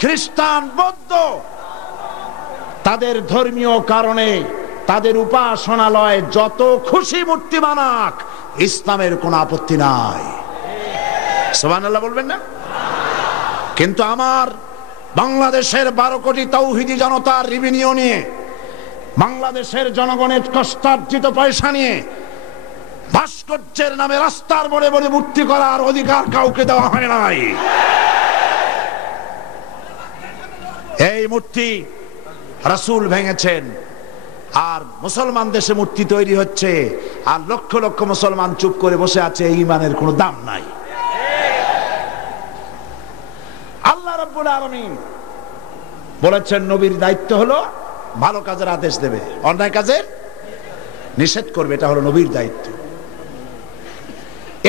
খ্রিস্টান, বৌদ্ধ, তাদের ধর্মীয় কারণে তাদের উপাসনালয় যত খুশি মূর্তি বানাক, ইসলামের কোনো আপত্তি নাই। সুবহানাল্লাহ বলবেন না? কিন্তু আমার বাংলাদেশের 12 কোটি তাওহীদি জনতার রেভিনিউ নিয়ে, বাংলাদেশের জনগণের কষ্টার্জিত পয়সা নিয়ে ভাস্কর্যের নামে রাস্তার মোড়ে মোড়ে মূর্তি করার অধিকার কাউকে দেওয়া হয় নাই। এই মূর্তি রাসূল ভেঙেছেন, আর মুসলমান দেশে মূর্তি তৈরি হচ্ছে, আর লক্ষ লক্ষ মুসলমান চুপ করে বসে আছে। এই ঈমানের কোনো দাম নাই। আল্লাহ রাব্বুল আলামিন বলেছেন নবীর দায়িত্ব হলো ভালো কাজের আদেশ দেবে, অন্যায় কাজের নিষেধ করবে। এটা হলো নবীর দায়িত্ব।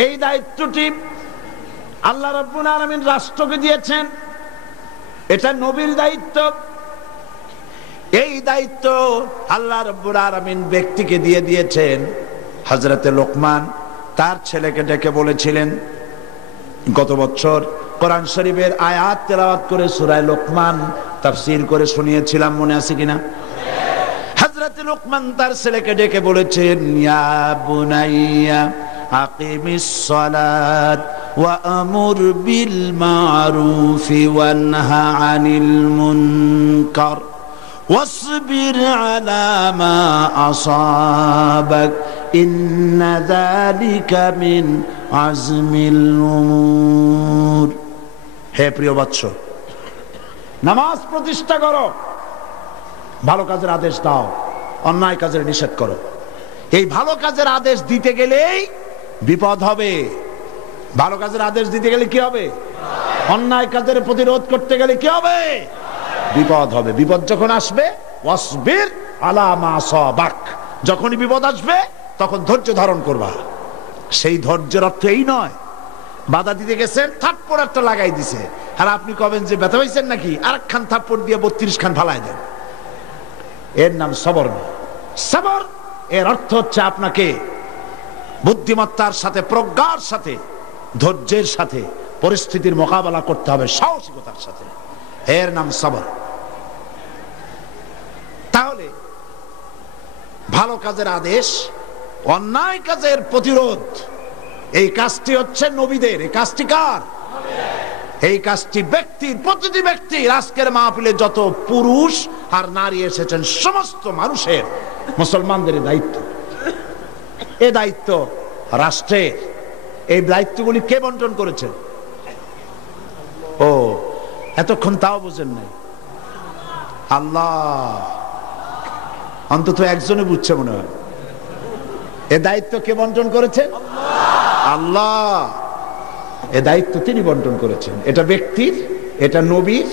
এই দায়িত্বটি আল্লাহ রাব্বুল আলামিন রাষ্ট্রকে দিয়েছেন, এটা নবীর দায়িত্ব। এই দায়িত্ব আল্লাহ রাব্বুল আলামিন ব্যক্তিকে দিয়ে দিয়েছেন। হযরতে লোকমান তার ছেলেকে ডেকে বলেছিলেন, গত বছর কোরআন শরীফের আয়াত তেলাওয়াত করে সূরা লোকমান তাফসীর করে শুনিয়েছিলাম, মনে আছে কিনা? হযরতে লোকমান তার ছেলেকে ডেকে বলেছেন, ইয়া বুনাইয়া আকিমিস সালাত ওয়া আমুর বিল মারুফি ওয়ানহা আনিল মুনকার ওয়াসবির আলা মা আসাবাক ইন্না যালিকা মিন আজমিল উমুর। হে প্রিয় বৎস, নামাজ প্রতিষ্ঠা করো, ভালো কাজের আদেশ দাও, অন্যায় কাজের নিষেধ করো। এই ভালো কাজের আদেশ দিতে গেলেই বিপদ হবে। ভালো কাজের আদেশ দিতে গেলে কি হবে? অন্যায় কাজের প্রতিরোধ করতে গেলে কি হবে? বিপদ হবে। বিপদ যখন আসবে, ওয়াসবির আলা মা আসাবাক, যখনই বিপদ আসবে তখন ধৈর্য ধারণ করবা। সেই ধৈর্যের অর্থ এই নয় বাধা দিতে গেছেন, থাপ্পড় একটা লাগাই দিছে, আর আপনি কবেন যে ব্যথা হয়েছেন নাকি, আরেকখান থাপ্পড় দিয়ে 32 খান ফালাই দেন। এর নাম সবর না। সবর এর অর্থ হচ্ছে আপনাকে বুদ্ধিমত্তার সাথে, প্রজ্ঞার সাথে, ধৈর্যের সাথে পরিস্থিতির মোকাবেলা করতে হবে, সাহসিকতার সাথে। এর নাম সবর। তাহলে ভালো কাজের আদেশ, অন্যায় কাজের প্রতিরোধ, এই কাজটি হচ্ছে নবীদের। এই কাজটি কার? এই কাজটি ব্যক্তির, প্রতিটি ব্যক্তির। আজকের মাহফিলে যত পুরুষ আর নারী এসেছেন সমস্ত মানুষের, মুসলমানদের দায়িত্ব। এই দায়িত্ব রাষ্ট্রের। এই দায়িত্বগুলি কে বন্টন করেছেন? ও, এতক্ষণ তাও বুঝেন নাই? আল্লাহ। অন্তত একজনে বুঝছে মনে হয়। এ দায়িত্ব কে বন্টন করেছেন? আল্লাহ। এ দায়িত্ব তিনি বন্টন করেছেন। এটা ব্যক্তির, এটা নবীর,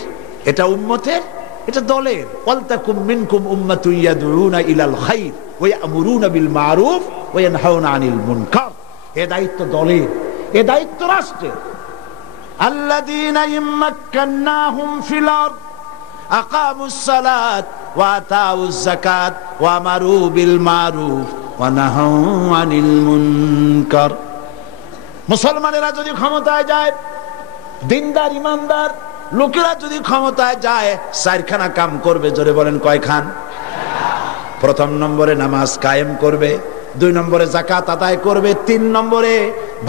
এটা উম্মতের, এটা দলের। ওয়ালতাকুম মিনকুম উম্মাতুন ইয়াদউনা ইলাল খায়র ওয়া ইয়ামুরুনা বিল মারুফ ওয়া ইয়ানহাউনা আনিল মুনকার। এ দায়িত্ব দলের, এ দায়িত্ব রাষ্ট্রের। আল্লাযীনা ইম্মাক্কান্নাহুম ফিল আরদ আকামুস সালাত ওয়া আতাউজ যাকাত ওয়া আমারু বিল মারুফ ওয়া নাহাউ আনিল মুনকার। মুসলমানেরা যদি ক্ষমতায় যায়, দিনদার ইমানদার লোকেরা যদি ক্ষমতায় যায়, 4খানা কাম করবে। জোরে বলেন, কয়খান? প্রথম নম্বরে নামাজ কায়েম করবে, 2 নম্বরে যাকাত আদায় করবে, 3 নম্বরে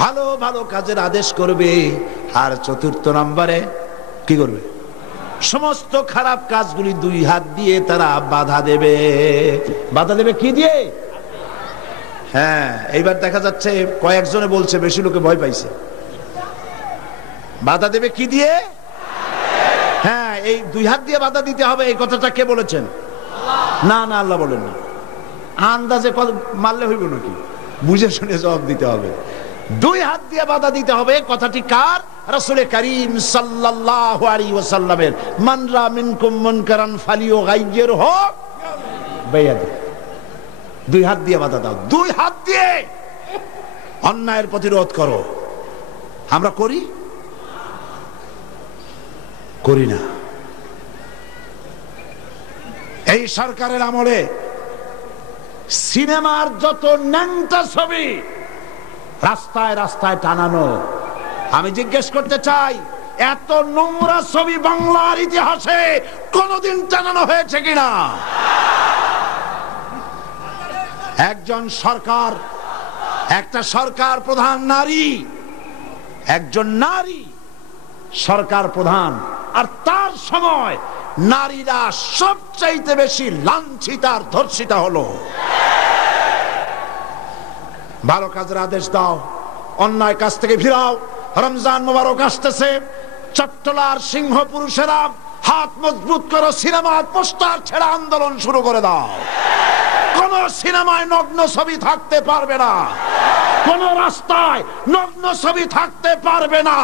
ভালো ভালো কাজের আদেশ করবে, আর 4র্থ নম্বরে কি করবে? সমস্ত খারাপ কাজগুলি 2 হাত দিয়ে তারা বাধা দেবে। বাধা দেবে কি দিয়ে? হ্যাঁ, এইবার দেখা যাচ্ছে কয়েকজনে বলছে, বেশি লোকে ভয় পাইছে। বাধা দেবে কি দিয়ে? হ্যাঁ, এই 2 হাত দিয়ে বাধা দিতে হবে। এই কথাটা কে বলেছেন? না না, আল্লাহ বলেন না। আন্দাজে মারলে হইব নাকি? বুঝে শুনে জবাব দিতে হবে। 2 হাত দিয়ে বাধা দিতে হবে। কথাটি কার? রাসূল করিম সাল্লাল্লাহু আলাইহি ওয়াসাল্লামের। মান রা মিনকুম মুনকারান ফালিয়ুগাইয়িরহু বিয়াদিহি। 2 হাত দিয়ে বাধা দাও। 2 হাত দিয়ে অন্যায়ের প্রতিরোধ করো। আমরা করি? করি না। এই সরকারের আমলে সিনেমার যত ন্যাংটা ছবি রাস্তায় রাস্তায় টানানো। আমি জিজ্ঞেস করতে চাই, এত নোংরা ছবি বাংলার ইতিহাসে কোনদিন টানানো হয়েছে কিনা? একজন সরকার, একটা সরকার প্রধান নারী, একজন নারী সরকার প্রধান, আর তার সময় নারীরা সবচাইতে বেশি লাঞ্ছিত আর ধর্ষিতা হলো। ভালো কাজের আদেশ দাও, অন্যায় কাজ থেকে ফিরাও। রমজান মোবারক আসতেছে, চট্টলার সিংহ পুরুষেরা হাত মজবুত করো, সিনেমার পোস্টার ছেড়ে আন্দোলন শুরু করে দাও। কোন সিনেমায় নগ্ন ছবি থাকতে পারবে না, কোন রাস্তায় নগ্ন ছবি থাকতে পারবে না।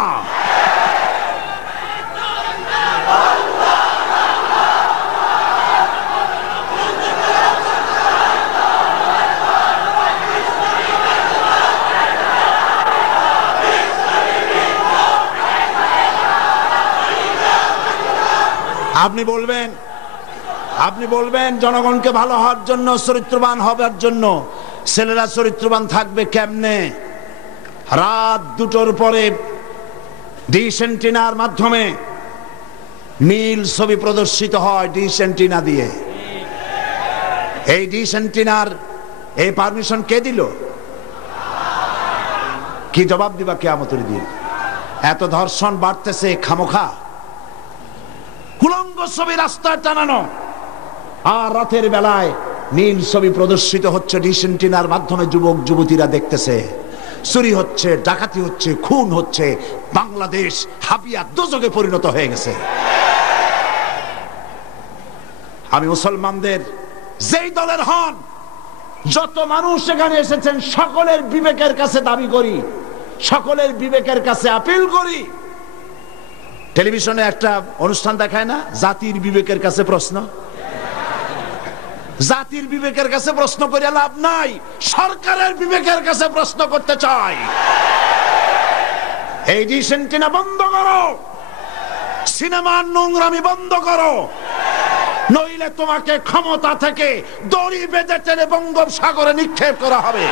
আপনি বলবেন জনগণকে ভালো হওয়ার জন্য, চরিত্রবান হবার জন্য ছেলেরা চরিত্রবান থাকবে কেমনে? রাত 2টোর পরে ডিশ এন্টিনার মাধ্যমে নীল ছবি প্রদর্শিত হয়, ডিশ এন্টিনা দিয়ে। এই ডিশ এন্টিনার এই পারমিশন কে দিল? কি জবাব দিবা কিয়ামতের দিন? এত ধর্ষণ বাড়তেছে খামোখা, কুলঙ্গ ছবি রাস্তায় টানানো, আর রাতের বেলায় নীল ছবি প্রদর্শিত হচ্ছে ডিশ এন্টিনার মাধ্যমে। যুবক যুবতীরা দেখতেছে, চুরি হচ্ছে, ডাকাতি হচ্ছে, খুন হচ্ছে। বাংলাদেশ হাবিয়া দোজকে পরিণত হয়ে গেছে। আমি মুসলমানদের যেই দলের হন, যত মানুষ এখানে এসেছেন, সকলের বিবেকের কাছে দাবি করি, সকলের বিবেকের কাছে আপিল করি। টেলিভিশনে একটা অনুষ্ঠান দেখায় না, জাতির বিবেকের কাছে প্রশ্ন? জাতির বিবেকের কাছে প্রশ্ন করে লাভ নাই, সরকারের বিবেকের কাছে প্রশ্ন করতে চাই। এই ডিশ এন্টিনা বন্ধ করো, সিনেমার নোংরামি বন্ধ করো, নইলে তোমাকে ক্ষমতা থেকে দড়ি বেঁধে টেনে বঙ্গোপসাগরে নিক্ষেপ করা হবে।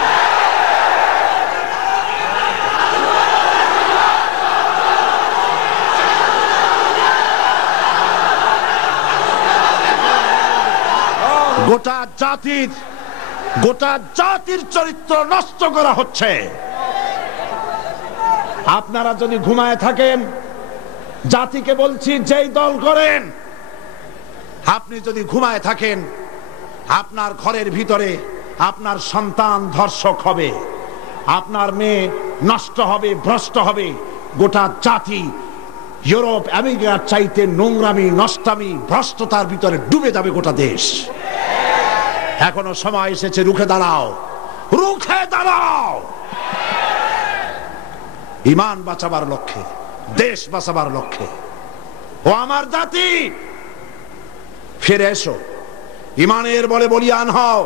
গোটা জাতির চরিত্র নষ্ট করা হচ্ছে। আপনারা যদি ঘুমায় থাকেন, জাতিকে বলছি, যেই দল করেন, আপনি যদি ঘুমায় থাকেন, আপনার ঘরের ভিতরে আপনার সন্তান ধর্ষক হবে, আপনার মেয়ে নষ্ট হবে, ভ্রষ্ট হবে। গোটা জাতি ইউরোপ আমেরিকার চাইতে নোংরামি, নষ্টামি, ভ্রষ্টতার ভিতরে ডুবে যাবে গোটা দেশ। এখনো সময় এসেছে, রুখে দাঁড়াও, রুখে দাঁড়াও। ঈমান বাঁচাবার লক্ষ্যে, দেশ বাঁচাবার লক্ষ্যে। ও আমার জাতি, ফিরে এসো, ঈমানের বলে বলিয়ান হও।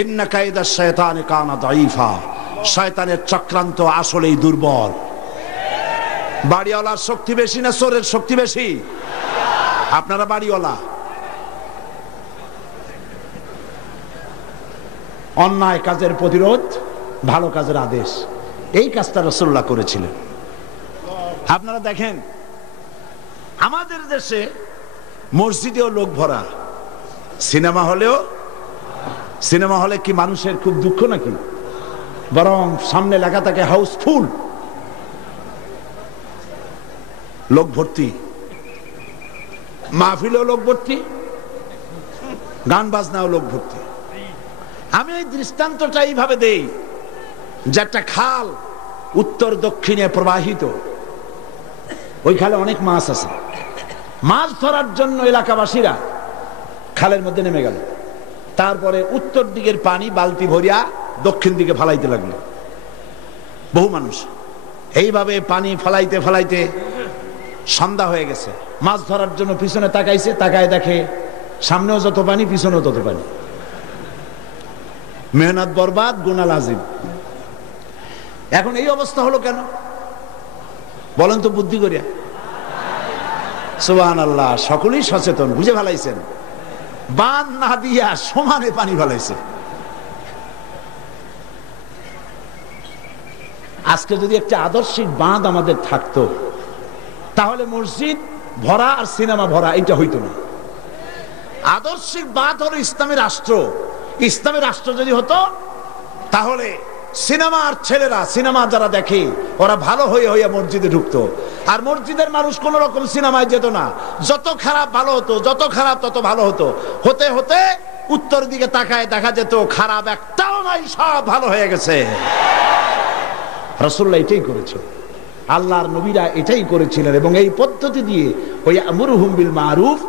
ইন্না কায়দাশ শায়তানি কানা দাঈফা, শয়তানের চক্রান্ত আসলেই দুর্বল। বাড়িওয়ালার শক্তি বেশি না চোরের শক্তি বেশি? আপনারা বাড়িওয়ালা। অন্যায় কাজের প্রতিরোধ, ভালো কাজের আদেশ, এই কাজটা রাসূলুল্লাহ করেছিলেন। আপনারা দেখেন, আমাদের দেশে মসজিদেও লোক ভরা, সিনেমা হলে কি মানুষের খুব দুঃখ নাকি? বরং সামনে লেখা থাকে হাউসফুল, লোক ভর্তি। মাহফিলেও লোক ভর্তি, গান বাজনাও লোক ভর্তি। আমি এই দৃষ্টান্তটা এইভাবে দেই যে একটা খাল উত্তর দক্ষিণে প্রবাহিত, ওই খালে অনেক মাছ আছে। মাছ ধরার জন্য এলাকাবাসীরা খালের মধ্যে নেমে গেল। তারপরে উত্তর দিকের পানি বালতি ভরিয়া দক্ষিণ দিকে ফালাইতে লাগলো বহু মানুষ। এইভাবে পানি ফালাইতে ফালাইতে সন্ধ্যা হয়ে গেছে। মাছ ধরার জন্য পিছনে তাকাইছে, তাকায় দেখে সামনেও যত পানি, পিছনেও তত পানি। মেহনত বরবাদ, গুনাহ লাজিম। এখন এই অবস্থা হলো কেন বলেন তো বুদ্ধি করিয়া? সুবহানাল্লাহ, সকলেই সচেতন, বুঝে ফেলাইছেন। বাঁধ না দিয়া সমানে পানি ফেলাইছে। আজকে যদি একটা আদর্শিক বাঁধ আমাদের থাকতো, তাহলে মসজিদ ভরা আর সিনেমা ভরা এটা হইতো না। আদর্শিক বাদ হলো ইসলামী রাষ্ট্র। ইসলামী রাষ্ট্র যদি হতো তাহলে সিনেমার ছেলেরা, সিনেমা যারা দেখে ওরা ভালো হয়ে হয়ে মসজিদে ঢুকতো, আর মসজিদের মানুষ কোন রকম সিনেমায় যেত না। যত খারাপ ভালো হতো, যত খারাপ তত ভালো হতো। হতে হতে উত্তর দিকে তাকায় দেখা যেত খারাপ একটাও নাই, সব ভালো হয়ে গেছে। রাসূলুল্লাহ এটাই করেছে, আল্লাহর নবীরা এটাই করেছিলেন, এবং এই পদ্ধতি দিয়ে ওয়া'মুরুহুম বিল মারুফ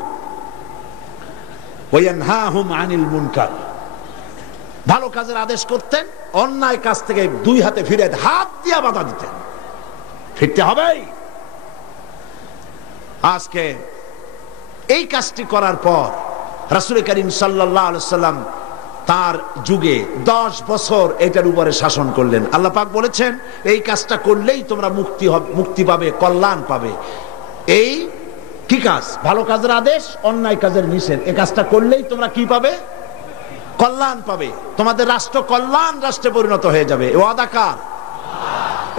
ওয়া ইয়ানহাহুম আনিল মুনকার, ভালো কাজের আদেশ করতেন, অন্যায় কাজ থেকে দুই হাতে ফিরে হাত দিয়ে বাধা দিতেন। ফিরতে হবেই। আজকে এই কাজটি করার পর রাসূল করিম সাল্লাল্লাহু আলাইহি সাল্লাম তার যুগে 10 বছর এটার উপরে শাসন করলেন। আল্লাহ পাক বলেছেন এই কাজটা করলেই তোমরা মুক্তি পাবে, কল্যাণ পাবে। এই কি কাজ? ভালো কাজের আদেশ, অন্যায় কাজের নিষেধ। এই কাজটা করলেই তোমরা কি পাবে? কল্যাণ পাবে। তোমাদের রাষ্ট্র কল্যাণ রাষ্ট্রে পরিণত হয়ে যাবে। এ ওয়াদা কার?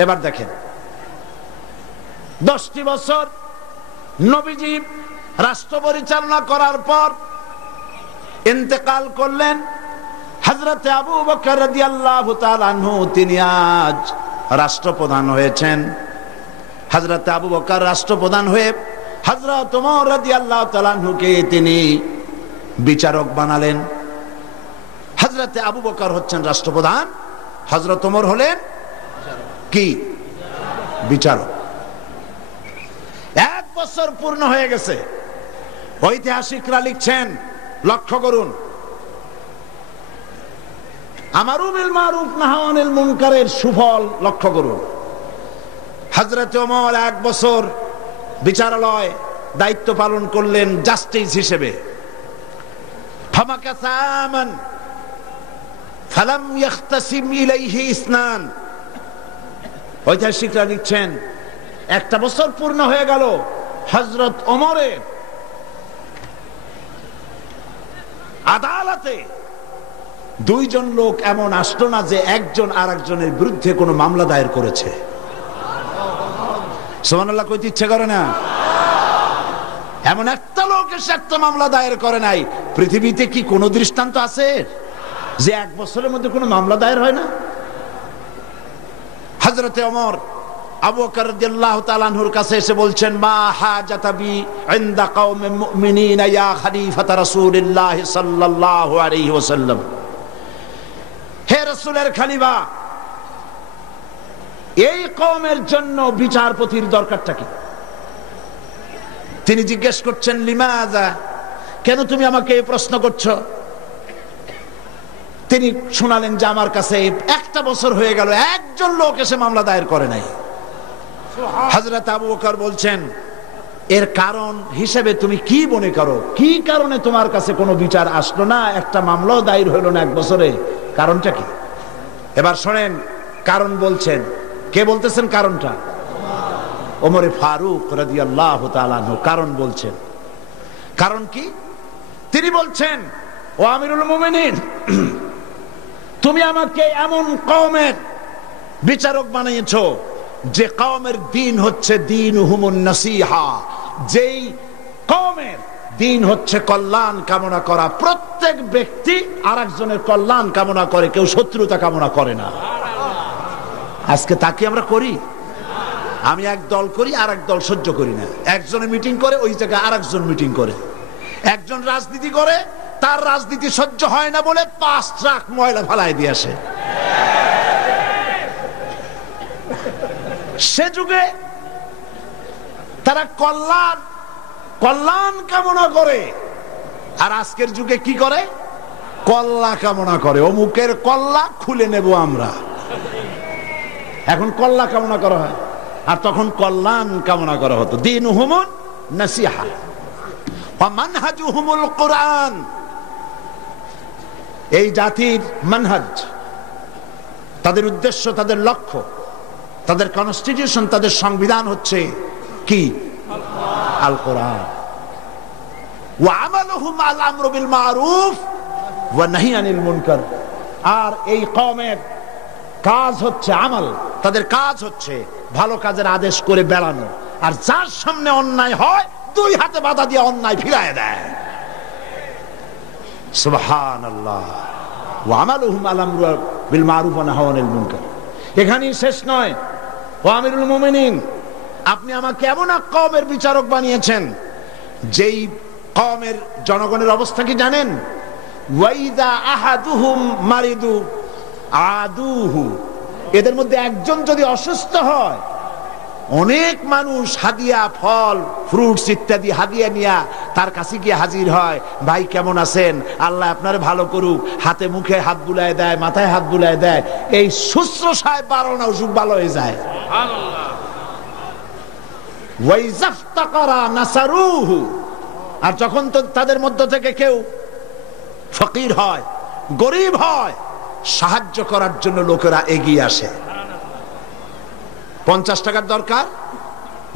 এবার দেখেন 10টি বছর নবীজি রাষ্ট্র পরিচালনা করার পর ইন্তেকাল করলেন। হযরত আবু বকর রাদিয়াল্লাহু তাআলা আনহু তিনি আজ রাষ্ট্রপ্রধান হয়েছেন। হযরত আবু বকর রাষ্ট্রপ্রধান হয়ে হযরত ওমর রাদিয়াল্লাহু তাআলা আনহুকে তিনি বিচারক বানালেন। হযরত আবু বকর হচ্ছেন রাষ্ট্রপ্রধান, হযরত ওমর হলেন কি? বিচারক। 1 বছর পূর্ণ হয়ে গেছে। ঐতিহাসিকরা লিখছেন, লক্ষ্য করুন, আমারু বিল মারুফ নাহি আনিল মুনকারের সুফল লক্ষ্য করুন। হযরত ওমর 1 বছর বিচারালয় দায়িত্ব পালন করলেন জাস্টিস হিসেবে। ফামাকাসামান ফালাম ইয়াখতাসিম ইলাইহি ইসনান। ঐতিহাসিকরা লিখছেন 1টা বছর পূর্ণ হয়ে গেল, হযরত ওমরের আদালতে 2 জন লোক এমন আসলো না যে একজন আরেকজনের বিরুদ্ধে কোনো মামলা দায়ের করেছে। সুবহানাল্লাহ কইতে ইচ্ছে করে না? এমন একটা লোক এসে একটা মামলা দায়ের করে নাই। পৃথিবীতে কি কোনো দৃষ্টান্ত আছে যে 1 বছরের মধ্যে কোনো মামলা দায়ের হয় না? হযরতে ওমর আবু বকর রাদিয়াল্লাহু তাআলা আনহুর কাছে এসে বলছেন, মা হাজাতা বি ইনদা কওমিল মুমিনিনা ইয়া খলিফাতা রাসূলিল্লাহ সাল্লাল্লাহু আলাইহি ওয়াসাল্লাম। হে রাসূলের খলিফা, এই কওমের জন্য বিচারপতির দরকারটা কি? তিনি জিজ্ঞেস করছেন, লিমাযা, কেন তুমি আমাকে এই প্রশ্ন করছো? তিনি শোনালেন যে আমার কাছে 1টা বছর হয়ে গেল, একজন লোক এসে মামলা দায়ের করে নাই। হযরত আবু বকর বলছেন, এর কারণ হিসেবে তুমি কি মনে করো? কি কারণে তোমার কাছে কোনো বিচার আসলো না, একটা মামলাও দায়ের হলো না 1 বছরে? কারণটা কি? এবার শোনেন, কারণ বলছেন কে? বলতেছেন কারণটা? ওমরে ফারুক রাদিয়াল্লাহু তাআলা আনহু কারণ বলছেন। কারণ কি? তিনি বলছেন, ও আমিরুল মুমিনিন, তুমি আমাকে এমন কওমের বিচারক বানিয়েছো যে কওমের দিন হচ্ছে দীনুহুমুন নাসিহা, যেই কওমের দিন হচ্ছে কল্যাণ কামনা করা। প্রত্যেক ব্যক্তি আরেকজনের কল্যাণ কামনা করে, কেউ শত্রুতা কামনা করে না। আজকে তাকে আমরা করি। আমি এক দল করি, আর এক দল সহ্য করি না। একজনে মিটিং করে, ওই জায়গায় আরেকজন মিটিং করে। একজন রাজনীতি করে, তার রাজনীতি সহ্য হয় না বলে 5 ট্রাক ময়লা ফালাই দিয়ে আসে। সে যুগে তারা কল্যাণ কামনা করে, আর আজকের যুগে কি করে? কল্লা কামনা করে। অমুকের কল্লা খুলে নেব আমরা। এখন কল্লা কামনা করা হয়, আর তখন কল্যাণ কামনা করা হতো। দীনুহুমুন নাসিহা ওয়া মানহাজুহুমুল কুরআন। এই জাতির মানহাজ, তাদের উদ্দেশ্য, তাদের লক্ষ্য, তাদের কনস্টিটিউশন, তাদের সংবিধান হচ্ছে কি? আল কোরআন। ওয়া আমালুহুম আল আমরু বিল মারুফ ওয়া নাহি আনিল মুনকার। আর এই কওমের কাজ হচ্ছে আমল, তাদের কাজ হচ্ছে ভালো কাজের আদেশ করে বেড়ানো, আর যার সামনে অন্যায় হয় দুই হাতে বাধা দিয়ে অন্যায় ফিরায় দেয়। সুবহানাল্লাহ। ওয়া আমালুহুম আল-আমরু বিল মারুফ ওয়া নাহয়ু আনিল মুনকার। এখানেই শেষ নয়। ও আমিরুল মুমিনিন, আপনি আমাকে এমন এক কওমের বিচারক বানিয়েছেন যেই কওমের জনগণের অবস্থা কি জানেন? ওয়াইদা আহাদুহুম মারিদু আদুহু, এদের মধ্যে একজন যদি অসুস্থ হয়, অনেক মানুষ হাদিয়া, ফল, ফ্রুটস ইত্যাদি হাদিয়া নিয়ে তার কাছে গিয়ে হাজির হয়। ভাই কেমন আছেন? আল্লাহ আপনারে ভালো করুক। হাতে মুখে হাত বুলায় দেয়, মাথায় হাত বুলায় দেয়। এই শুশ্রূষায় 12 অসুখ ভালো হয়ে যায়। ওয়াইজাফতাকারা নাসারুহু, আর যখন তো তাদের মধ্য থেকে কেউ ফকির হয়, গরিব হয়, সাহায্য করার জন্য লোকেরা এগিয়ে আসে। 50 টাকার দরকার,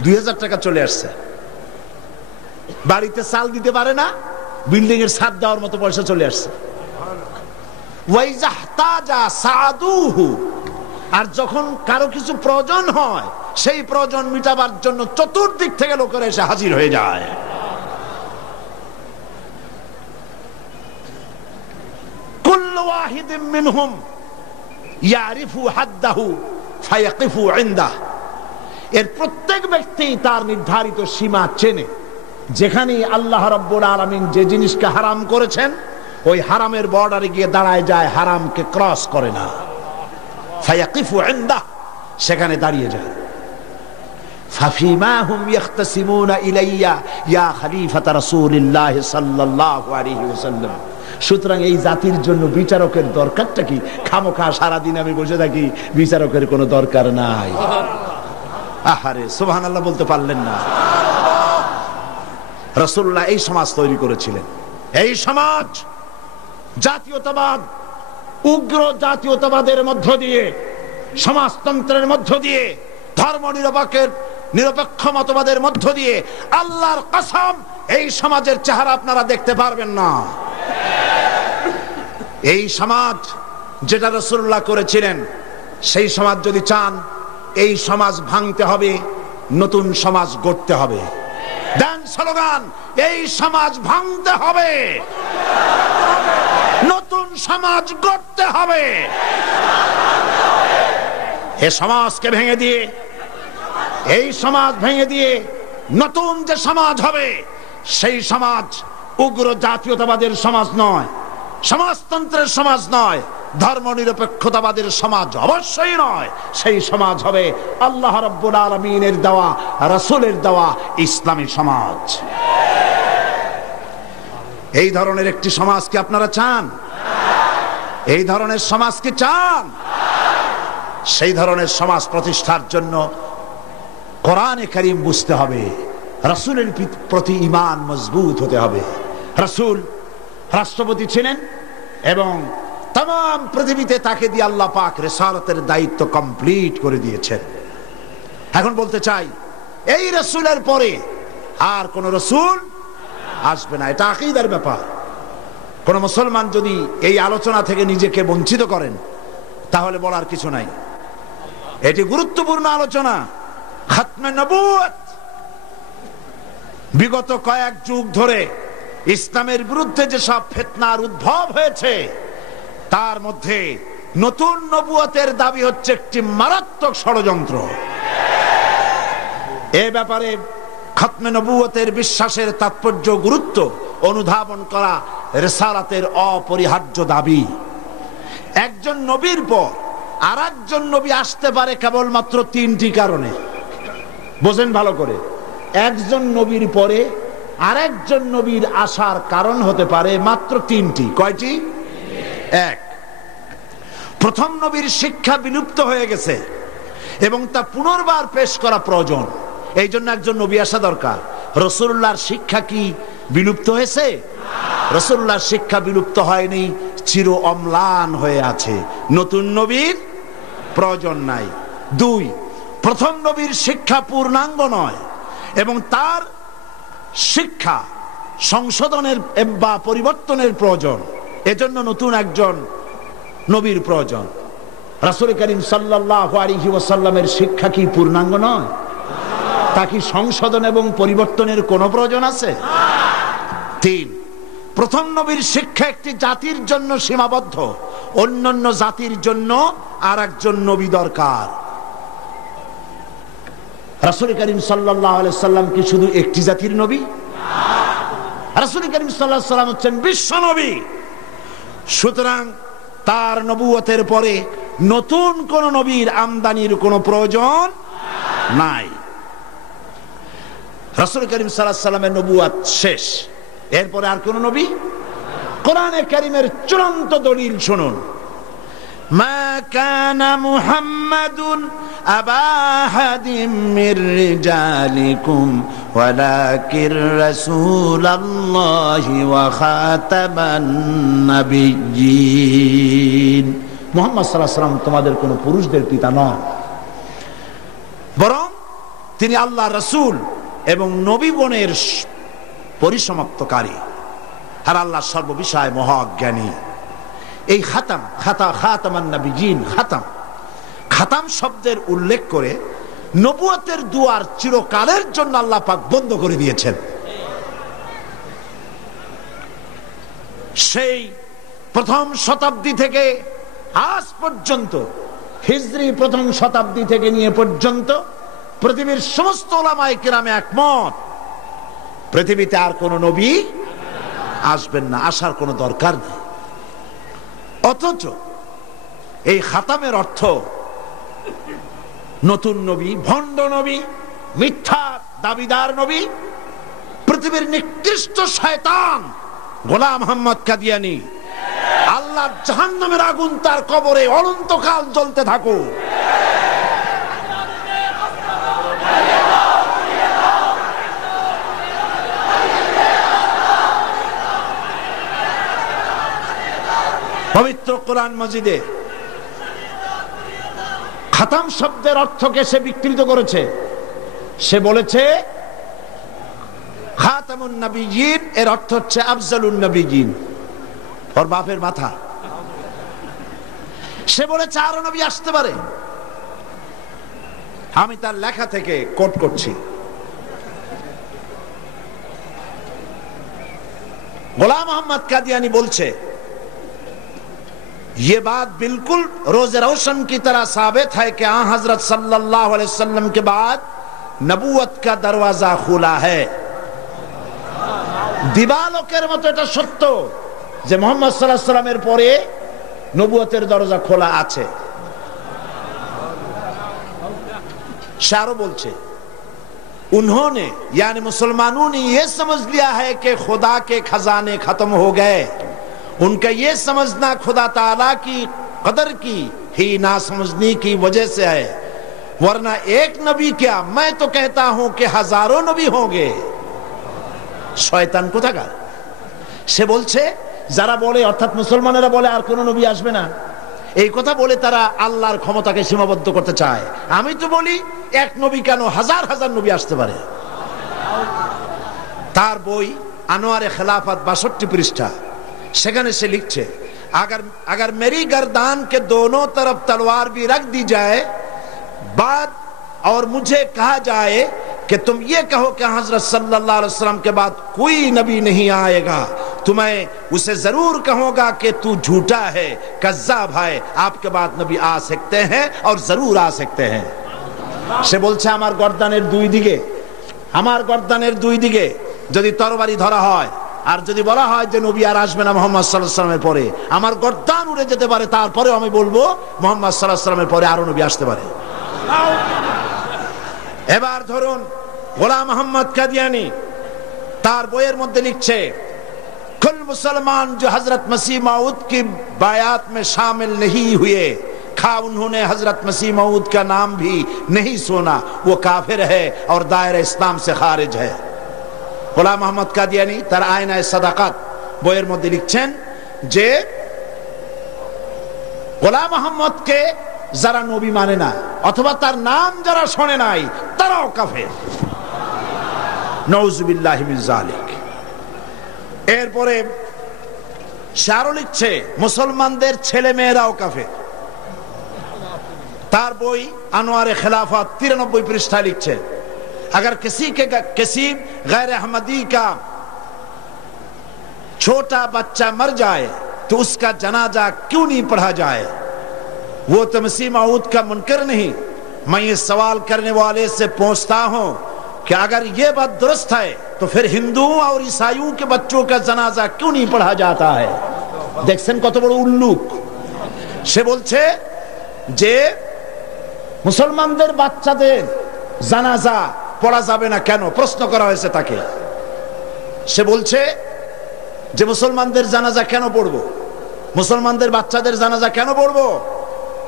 2000 টাকা চলে আসছে। বাড়িতে চাল দিতে পারে না, বিল্ডিং এর ছাদ দেওয়ার মতো পয়সা চলে আসছে। ওয়াইজাহতাজা সাদুহু, আর যখন কারো কিছু প্রয়োজন হয়, সেই প্রয়োজন মিটাবার জন্য চতুর্দিক থেকে লোকেরা এসে হাজির হয়ে যায়। কুল্লু ওয়াহিদিন মিনহুম ইয়ারিফু হাদ্দাহু ফায়াকিফু ইনদাহ, এর প্রত্যেক ব্যক্তি তার নির্ধারিত সীমা চেনে। যেখানে আল্লাহ রাব্বুল আলামিন যে জিনিসকে হারাম করেছেন, ওই হারামের বর্ডারে গিয়ে দাঁড়ায় যায়, হারামকে ক্রস করে না। ফায়াকিফু ইনদাহ, সেখানে দাঁড়িয়ে যায়। ফাফিমা হুম ইয়াখতাসিমুনা ইলাইয়া ইয়া খলিফাত রাসূলিল্লাহ সাল্লাল্লাহু আলাইহি ওয়াসাল্লাম। সুতরাং এই জাতির জন্য বিচারকের দরকারটা কি? খামোখা সারাদিন আমি বসে থাকি, বিচারকের কোনো দরকার নাই। আহারে সুবহানাল্লাহ বলতে পারলেন না? রাসূলুল্লাহ এই সমাজ তৈরি করেছিলেন। এই সমাজ জাতীয়তাবাদ, উগ্র জাতীয়তাবাদের মধ্য দিয়ে, সমাজতন্ত্রের মধ্য দিয়ে, ধর্ম নিরপেক্ষ মতবাদের মধ্য দিয়ে, আল্লাহর কসম এই সমাজের চেহারা আপনারা দেখতে পারবেন না। এই সমাজ যেটা রাসূলুল্লাহ করেছিলেন, সেই সমাজ যদি চান, এই সমাজ ভাঙতে হবে, নতুন সমাজ গড়তে হবে। দেন স্লোগান, এই সমাজ ভাঙতে হবে, নতুন সমাজ গড়তে হবে। এ সমাজকে ভেঙে দিয়ে, এই সমাজ ভেঙে দিয়ে নতুন যে সমাজ হবে, সেই সমাজ উগ্র জাতীয়তাবাদের সমাজ নয়, সমাজতন্ত্রের সমাজ নয়, ধর্ম নিরপেক্ষতাবাদের সমাজ অবশ্যই নয়। সেই সমাজ হবে আল্লাহ রাব্বুল আলামিনের দেওয়া, রাসূলের দেওয়া ইসলামী সমাজ। এই ধরনের একটি সমাজ কি আপনারা চান? এই ধরনের সমাজ কি চান? সেই ধরনের সমাজ প্রতিষ্ঠার জন্য কোরআনে কারীম বুঝতে হবে, রাসূলের প্রতি ঈমান মজবুত হতে হবে। রাসূল রাষ্ট্রপতি ছিলেন এবং তাম পৃথিবীতে তাকে দিয়ে আল্লাহ পাক রিসালাতের দায়িত্ব কমপ্লিট করে দিয়েছেন। এখন বলতে চাই, এই রাসূলের পরে আর কোন রাসূল আসবে না। এটা আকীদার ব্যাপার। কোন মুসলমান যদি এই আলোচনা থেকে নিজেকে বঞ্চিত করেন, তাহলে বলার কিছু নাই। এটি গুরুত্বপূর্ণ আলোচনা। খাতমে নবুয়ত, বিগত কয়েক যুগ ধরে ইসলামের বিরুদ্ধে যেসব ফিতনার উদ্ভব হয়েছে, তার মধ্যে নতুন নবুয়তের দাবি হচ্ছে একটি মারাত্মক ষড়যন্ত্র। এ ব্যাপারে খাতমে নবুয়তের বিশ্বাসের তাৎপর্য, গুরুত্ব অনুধাবন করা রিসালাতের অপরিহার্য দাবি। একজন নবীর পর আর একজন নবী আসতে পারে কেবলমাত্র 3টি কারণে। বোঝেন ভালো করে, একজন নবীর পরে আরেকজন নবীর আসার কারণ হতে পারে মাত্র 3টি। কয়টি? 1, প্রথম নবীর শিক্ষা বিলুপ্ত হয়ে গেছে এবং তা পুনর্বার পেশ করা প্রয়োজন, এই জন্য একজন নবী আসা দরকার। রাসূলুল্লাহর শিক্ষা কি বিলুপ্ত হয়েছে? রাসূলুল্লাহর শিক্ষা বিলুপ্ত হয়নি, চির অম্লান হয়ে আছে। নতুন নবীর প্রয়োজন নাই। 2, প্রথম নবীর শিক্ষা পূর্ণাঙ্গ নয় এবং তার শিক্ষা সংশোধনের বা পরিবর্তনের প্রয়োজন, এজন্য নতুন একজন নবীর প্রয়োজন। রাসূল করিম সাল্লাল্লাহু আলাইহি ওয়াসাল্লামের শিক্ষা কি পূর্ণাঙ্গ নয়? তা কি সংশোধন এবং পরিবর্তনের কোনো প্রয়োজন আছে? 3, প্রথম নবীর শিক্ষা একটি জাতির জন্য সীমাবদ্ধ, অন্যান্য জাতির জন্য আর একজন নবী দরকার। রাসূল করিম সাল্লাল্লাহু আলাইহি সাল্লাম কি শুধু একটি জাতির নবী? রাসূল করিম সাল্লাল্লাহু আলাইহি সাল্লাম হচ্ছেন বিশ্ব নবী। সুতরাং তার নবুয়তের পরে নতুন কোন নবীর আমদানির কোনো প্রয়োজন নাই। রাসূল করিম সাল্লাল্লাহু আলাইহি সাল্লামের নবুয়ত শেষ, এরপরে আর কোন নবী? কোরআনে কারীমের চূড়ান্ত দলিল শুনুন, মা কানা মুহাম্মাদুন আবা আহাদিম মির রিজালিকুম ওয়ালাকির রাসূলুল্লাহি ওয়া খাতামান নাবিয়্যিন। মুহাম্মদ সাল্লাল্লাহু আলাইহি ওয়াসাল্লাম তোমাদের কোন পুরুষদের পিতা নন, বরং তিনি আল্লাহর রাসূল এবং নবীগণের পরিসমাপ্তকারী, আর আল্লাহ সর্ববিষয়ে মহাজ্ঞানী। এই খাতামান নাবিয়্যিন, খাতাম শব্দের উল্লেখ করে নবুয়তের দুয়ার চিরকালের জন্য আল্লাহ পাক বন্ধ করে দিয়েছেন। সেই প্রথম শতাব্দী থেকে আজ পর্যন্ত, হিজরি প্রথম শতাব্দী থেকে নিয়ে পর্যন্ত পৃথিবীর সমস্ত উলামায়ে কেরামে একমত, পৃথিবীতে আর কোন নবী আসবেন না, আসার কোনো দরকার নেই। অথচ এই খাতামের অর্থ নতুন নবী, ভণ্ড নবী, মিথ্যা দাবিদার নবী, পৃথিবীর নিকৃষ্ট শয়তান গোলাম মোহাম্মদ কাদিয়ানী, আল্লাহর জাহান্নামের আগুন তার কবরে অনন্তকাল জ্বলতে থাকুক। পবিত্র কোরআন মাজিদে খাতাম শব্দের অর্থকে সে বিকৃত করেছে। সে বলেছে খাতামুন নবিয়্যিন এর অর্থ হচ্ছে আফজালুন নবিয়্যিন, ওর বাপের মাথা। সে বলেছে আরো নবী আসতে পারে। আমি তার লেখা থেকে কোট করছি, গোলাম মোহাম্মদ কাদিয়ানী বলছে, ये बात बिल्कुल रोज़े रोशन की तरह साबित है कि आ हजरत सल्लल्लाहु अलैहि वसल्लम के बाद नबूवत का दरवाजा खुला है। दिवालोकेर मतो এটা সত্য যে মুহাম্মদ সাল্লাল্লাহু আলাইহি ওয়াসাল্লামের পরে নবুয়তের দরজা খোলা আছে। সে আরো বলছে, उन्होंने यानी मुसलमानों ने ये समझ लिया है कि खुदा के खजाने खत्म हो गए। उनका ये समझना खुदा ताला की कदर की ही ना समझने की वजह से है, वरना एक नबी क्या, मैं तो कहता हूं कि हजारों नबी होंगे। শয়তান কোথাকার। সে বলছে যারা বলে, অর্থাৎ মুসলমানেরা বলে আর কোন নবী আসবে না, এই কথা বলে তারা আল্লাহর ক্ষমতাকে সীমাবদ্ধ করতে চায়। আমি তো বলি এক নবী কেন, হাজার হাজার নবী আসতে পারে। তার বই আনোয়ারে খেলাফত 62 পৃষ্ঠা, সেখানে সে লিখছে, अगर मेरी गर्दान के दोनों तरफ तलवार भी रख दी जाए बाद और मुझे कहा जाए कि तुम ये कहो कि हजरत सल्लल्लाहु अलैहि वसल्लम के बाद कोई नबी नहीं आएगा, तो मैं उसे जरूर कहूंगा कि तू झूठा है, कज़्ज़ाब है, आपके बाद नबी आ सकते हैं और जरूर आ सकते हैं। সে বলছে আমার গর্দানের দুই দিকে যদি তরবারি ধরা হয় আর যদি বলা হয় যে নবী আর আসবে না মুহাম্মদ সাল্লাল্লাহু আলাইহি ওয়াসাল্লামের পরে, আমার গর্দান উড়ে যেতে পারে, তারপরেও আমি বলবো মুহাম্মদ সাল্লাল্লাহু আলাইহি ওয়াসাল্লামের পরে আরো নবী আসতে পারে। এবার ধরুন গোলাম মোহাম্মদ কাদিয়ানী তার বইয়ের মধ্যে লিখছে, कुल मुसलमान जो हजरत मसीह मऊद की बायात में शामिल नहीं हुए, खा उन्होंने हजरत मसीह मऊद का नाम भी नहीं सुना, वो काफिर है और दायरा इस्लाम से खारिज है। গোলাম মোহাম্মদ কাদিয়ানী তার আয়নায়ে সাদাকাত বইয়ের মধ্যে লিখছেন যে গোলাম মোহাম্মদকে যারা নবী মানে না অথবা তার নাম যারা শোনে নাই তারাও কাফের। নাউযুবিল্লাহি মিন যালিক। এরপরে শারু লিখছে মুসলমানদের ছেলে মেয়েরাও কাফের। তার বই আনোয়ারে খেলাফত 93 পৃষ্ঠায় লিখছে, अगर किसी गैर अहमदी का छोटा बच्चा मर जाए तो उसका जनाजा क्यों नहीं पढ़ा जाए? वो तो मसीह मऊद का मुनकर नहीं। मैं ये सवाल करने वाले से पूछता हूं कि अगर ये बात दुरुस्त है तो फिर हिंदुओं और ईसाइयों के बच्चों का जनाजा क्यों नहीं पढ़ा जाता है? দেখছেন কত বড় উল্লুক। সে বলছে যে মুসলমানদের বাচ্চাদের জানাজা পড়া যাবে না কেন, প্রশ্ন করা হয়েছে তাকে। সে বলছে যে মুসলমানদের জানাজা কেন পড়বো, মুসলমানদের বাচ্চাদের জানাজা কেন পড়বো?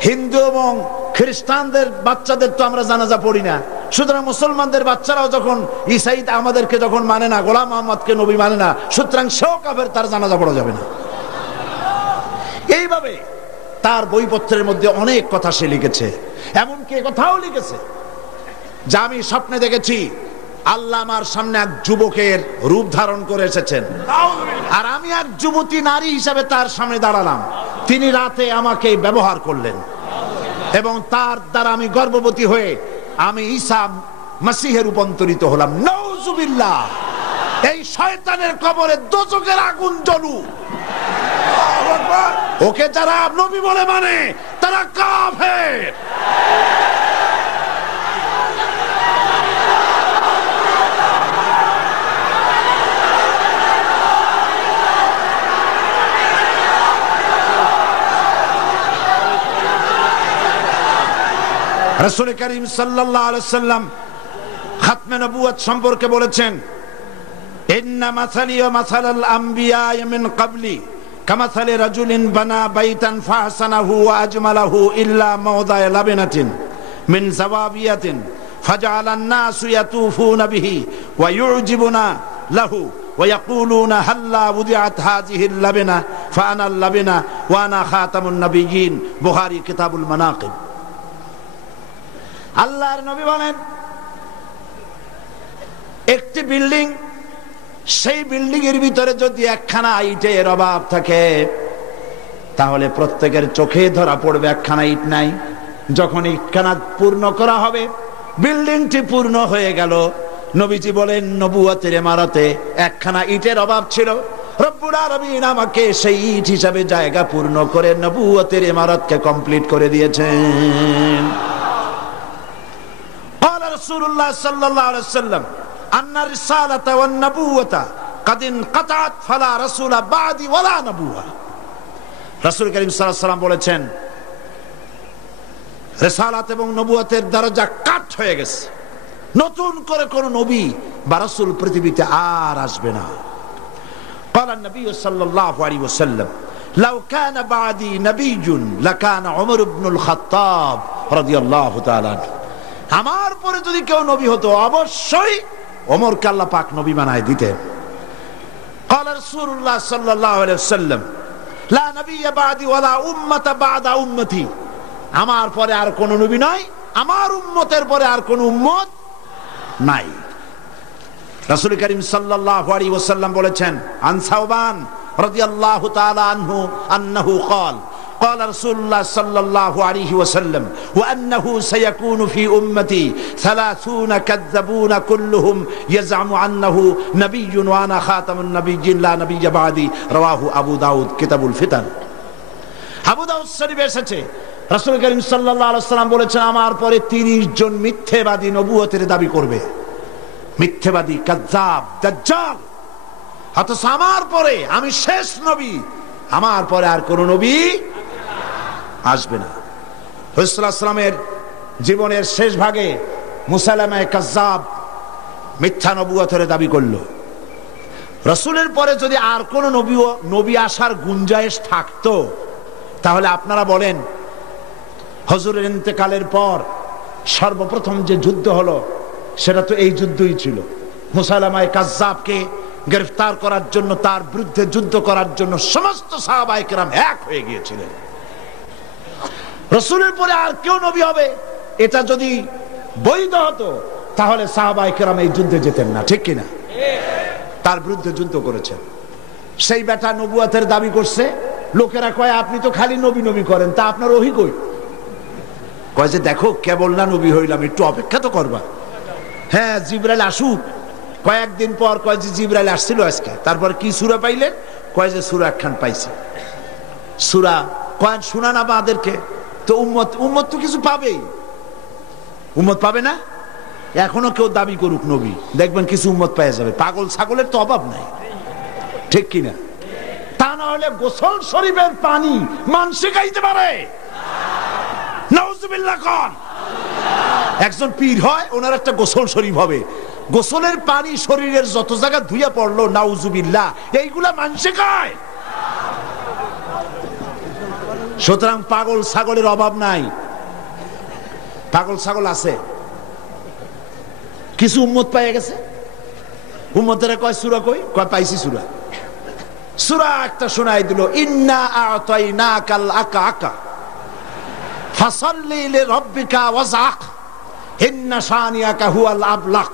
হিন্দু এবং খ্রিস্টানদের বাচ্চাদের তো আমরা জানাজা পড়ি না, সুতরাং মুসলমানদের বাচ্চারাও যখন ঈসাই আমাদেরকে যখন মানে না, গোলাম মোহাম্মদকে নবী মানে না, সুতরাং সেও কাফের, তার জানাজা পড়া যাবে না। এইভাবে তার বইপত্রের মধ্যে অনেক কথা সে লিখেছে। এমনকি কথাও লিখেছে যে আমি স্বপ্নে দেখেছি আল্লাহ আমার সামনে এক যুবকের রূপ ধারণ করে এসেছেন, আর আমি এক যুবতী নারী হিসাবে তার সামনে দাঁড়ালাম। তিনি রাতে আমাকে ব্যবহার করলেন এবং তার দ্বারা আমি গর্ভবতী হয়ে আমি ঈসা মসিহে রূপান্তরিত হলাম। নাউজুবিল্লাহ। এই শয়তানের কবরে দোজখের আগুন জ্বলুক। ওকে যারা নবী বলে মানে তারা কাফের। রাসূল করিম সাল্লাল্লাহু আলাইহি ওয়াসাল্লাম খাতমে নবুয়ত সম্পর্কে বলেছেন, ইন্না মাসালি ওয়া মাসালাল আমবিয়া মিন ক্বাবলি কামাসালি রাজুলিন বানা বাইতান ফাহসানাহু ওয়া আজমালাহু ইল্লা মাওদা'a লাবিনাতিন মিন যাওয়াবিয়াতিন ফাজআলান নাসু ইয়াতুফুনা বিহি ওয়া ইউজিবুনা লাহু ওয়া ইয়াকুলুনা হাল্লা উদিআত হাযিহিল লাবিনা ফাআনা আল লাবিনা ওয়া আনা খাতামুন নবিয়্যিন। বুখারী কিতাবুল মানাকিব। আল্লাহর নবী বলেন, একটি বিল্ডিং, সেই বিল্ডিং এর ভিতরে যদি একখানা ইটের অভাব থাকে তাহলে প্রত্যেকের চোখে ধরা পড়বে একখানা ইট নাই। যখন ইটখানা পূর্ণ করা হবে, বিল্ডিংটি পূর্ণ হয়ে গেল। নবীজি বলেন নবুয়তের ইমারতে একখানা ইটের অভাব ছিল, রব্বুল আলামিন আমাকে সেই ইট হিসাবে জায়গা পূর্ণ করে নবুয়তের ইমারতকে কমপ্লিট করে দিয়েছেন। রাসূলুল্লাহ সাল্লাল্লাহু আলাইহি ওয়াসাল্লাম আন্না রিসালাতা ওয়ান নবুওয়াতা কাদ ইনকাতাত ফালা রাসূলা বাদি ওয়ালা নবুওয়া। রাসূল করিম সাল্লাল্লাহু আলাইহি ওয়াসাল্লাম বলেছেন রিসালাত এবং নবুয়তের দরজা কাট হয়ে গেছে, নতুন করে কোন নবী বা রাসূল পৃথিবীতে আর আসবে না। قال النبي صلى الله عليه وسلم لو كان بعدي نبي لكان عمر بن الخطاب رضي الله تعالى عنه। আমার পরে যদি কেউ নবী হতো অবশ্যই ওমরকে আল্লাহ পাক নবী বানায় দিতেন। قال رسول الله صلى الله عليه وسلم لا نبي بعدي ولا امه بعد امتي। আমার পরে আর কোন নবী নাই, আমার উম্মতের পরে আর কোন উম্মত নাই। রাসূল করিম সাল্লাল্লাহু আলাইহি ওয়াসাল্লাম বলেছেন আন সাওবান রাদিয়াল্লাহু তাআলা আনহু আন্নাহু قال قال رسول الله صلى الله عليه وسلم وأنه سيكون في أمتي 30 كذبون كلهم يزعم أنه نبي وأنا خاتم النبيين لا نبي بعدي। رواه أبو داود كتاب الفتن। আবু দাউদ শরীফে এসেছে রাসূল করিম সাল্লাল্লাহু আলাইহি ওয়াসাল্লাম বলেছেন আমার পরে 30 জন মিথ্যাবাদী নবুয়তের দাবি করবে। মিথ্যাবাদী, কাযযাব, দাজ্জাল। অথচ আমার পরে আমি শেষ নবী, আমার পরে আর কোন নবী আসবে না। রাসূলুল্লাহ সাল্লাল্লাহু আলাইহি ওয়াসাল্লামের জীবনের শেষ ভাগে মুসাইলামা কাযযাব মিথ্যা নবুয়তের দাবি করলো। রাসূলের পরে যদি আর কোন নবী আসার গুঞ্জাইশ থাকতো তাহলে আপনারা বলেন হুজুরের ইন্তেকালের পর সর্বপ্রথম যে যুদ্ধ হলো সেটা তো এই যুদ্ধই ছিল। মুসাইলামা কাযযাবকে গ্রেফতার করার জন্য, তার বিরুদ্ধে যুদ্ধ করার জন্য সমস্ত সাহাবায়ে কেরাম এক হয়ে গিয়েছিলেন। রাসূলের পরে আর কেউ নবী হবে এটা যদি বৈধ হতো তাহলে সাহাবায়ে কেরাম এই যুদ্ধে যেতেন না, ঠিক কিনা? তার বিরুদ্ধে যুদ্ধ করেছেন। সেই বেটা নবুয়তের দাবি করছে, লোকেরা কয় আপনি তো খালি নবী নবী করেন, তা আপনার ওহী কই? কয় যে দেখো কেবল না নবী হইলাম, একটু অপেক্ষা তো করবা। হ্যাঁ জিবরাইল আসুক। কয়েকদিন পর কয় যে জিবরাইল আসছিল আজকে। তারপর কি সূরা পাইলেন? কয় যে সূরা একখান পাইছে। সূরা কয় শোনান আমাদেরকে। তো উম্মত তো কিছু পাবেই, উম্মত পাবে না? এখনো কেউ দাবি করুক নবী, দেখবেন কিছু উম্মত পেয়ে যাবে। পাগল ছাগলের তো অভাব নাই, ঠিক কিনা? তা না হলে গোসল শরীফের পানি মানুষে খাইতে পারে? নাউজুবিল্লাহ কোন একজন পীর হয়, ওনার একটা গোসল শরীফ হবে, গোসলের পানি শরীরের যত জায়গা ধুইয়া পড়লো, নাউজুবিল্লাহ, এইগুলা মানুষে খায়। সুতরাং পাগল ছাগলের অভাব নাই। পাগল ছাগল আছে, কিছু উম্মত পাইয়া গেছে। উম্মতেরা কয় সূরা কই? কয় পাইছি সূরা। সূরা একটা শোনাই দিল, ইন্না আ'তাইনাকাল আকা ফাসাল্লি লিরাব্বিকা ওয়াজআক ইন্না শানিয়াকা হুয়াল আবলাক।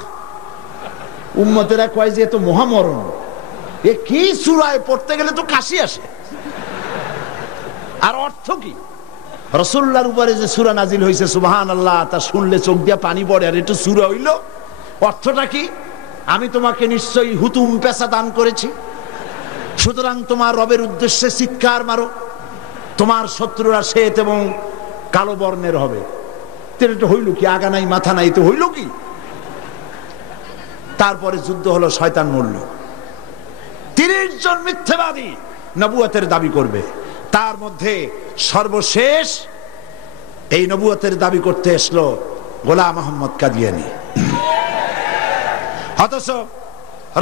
উম্মতেরা কয় যে এত মহামরণ, এ কি সূরায় পড়তে গেলে তো কাশি আসে। আর অর্থ কি? রাসূলুল্লাহর উপরে যে সূরা নাজিল হইছে সুবহানাল্লাহ, তা শুনলে চোখ দিয়া পানি পড়ে। আর এটা সূরা হইল, অর্থটা কি? আমি তোমাকে নিশ্চয়ই হুতুম পেশা দান করেছি, সুতরাং তোমার রবের উদ্দেশ্যে চিৎকার মারো, তোমার শত্রুরা শ্বেত এবং কালো বর্ণের হবে। এটা হইল কি? আগা নাই মাথা নাই, তো হইল কি? তারপরে যুদ্ধ হলো, শয়তান মরল। 30 জন মিথ্যাবাদী নবুয়তের দাবি করবে। তার মধ্যে সর্বশেষ এই নবুয়তের দাবি করতে এসলো গোলাম আহমদ কাদিয়ানী। অথচ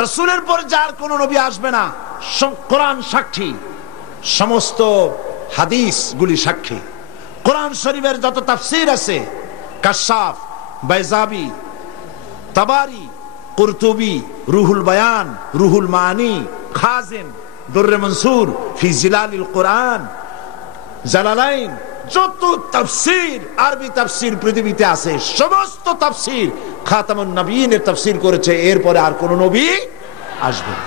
রাসূলের পর যার কোন নবী আসবে না, কোরআন সাক্ষী, সমস্ত হাদিস গুলি সাক্ষী। কোরআন শরীফের যত তাফসীর আছে, কাশাফ, বাইজাবি, তাবারি, কুরতুবি, রুহুল বায়ান, রুহুল মানি, খাজিন, দুররে মনসুর ফি জিলালিল কোরআন, জালালাইন, যত তাফসীর, আরবি তাফসীর পৃথিবীতে আছে, সমস্ত তাফসীর খাতামুন নবীনের তাফসীর করেছে। এরপরে আর কোন নবী আসবে না।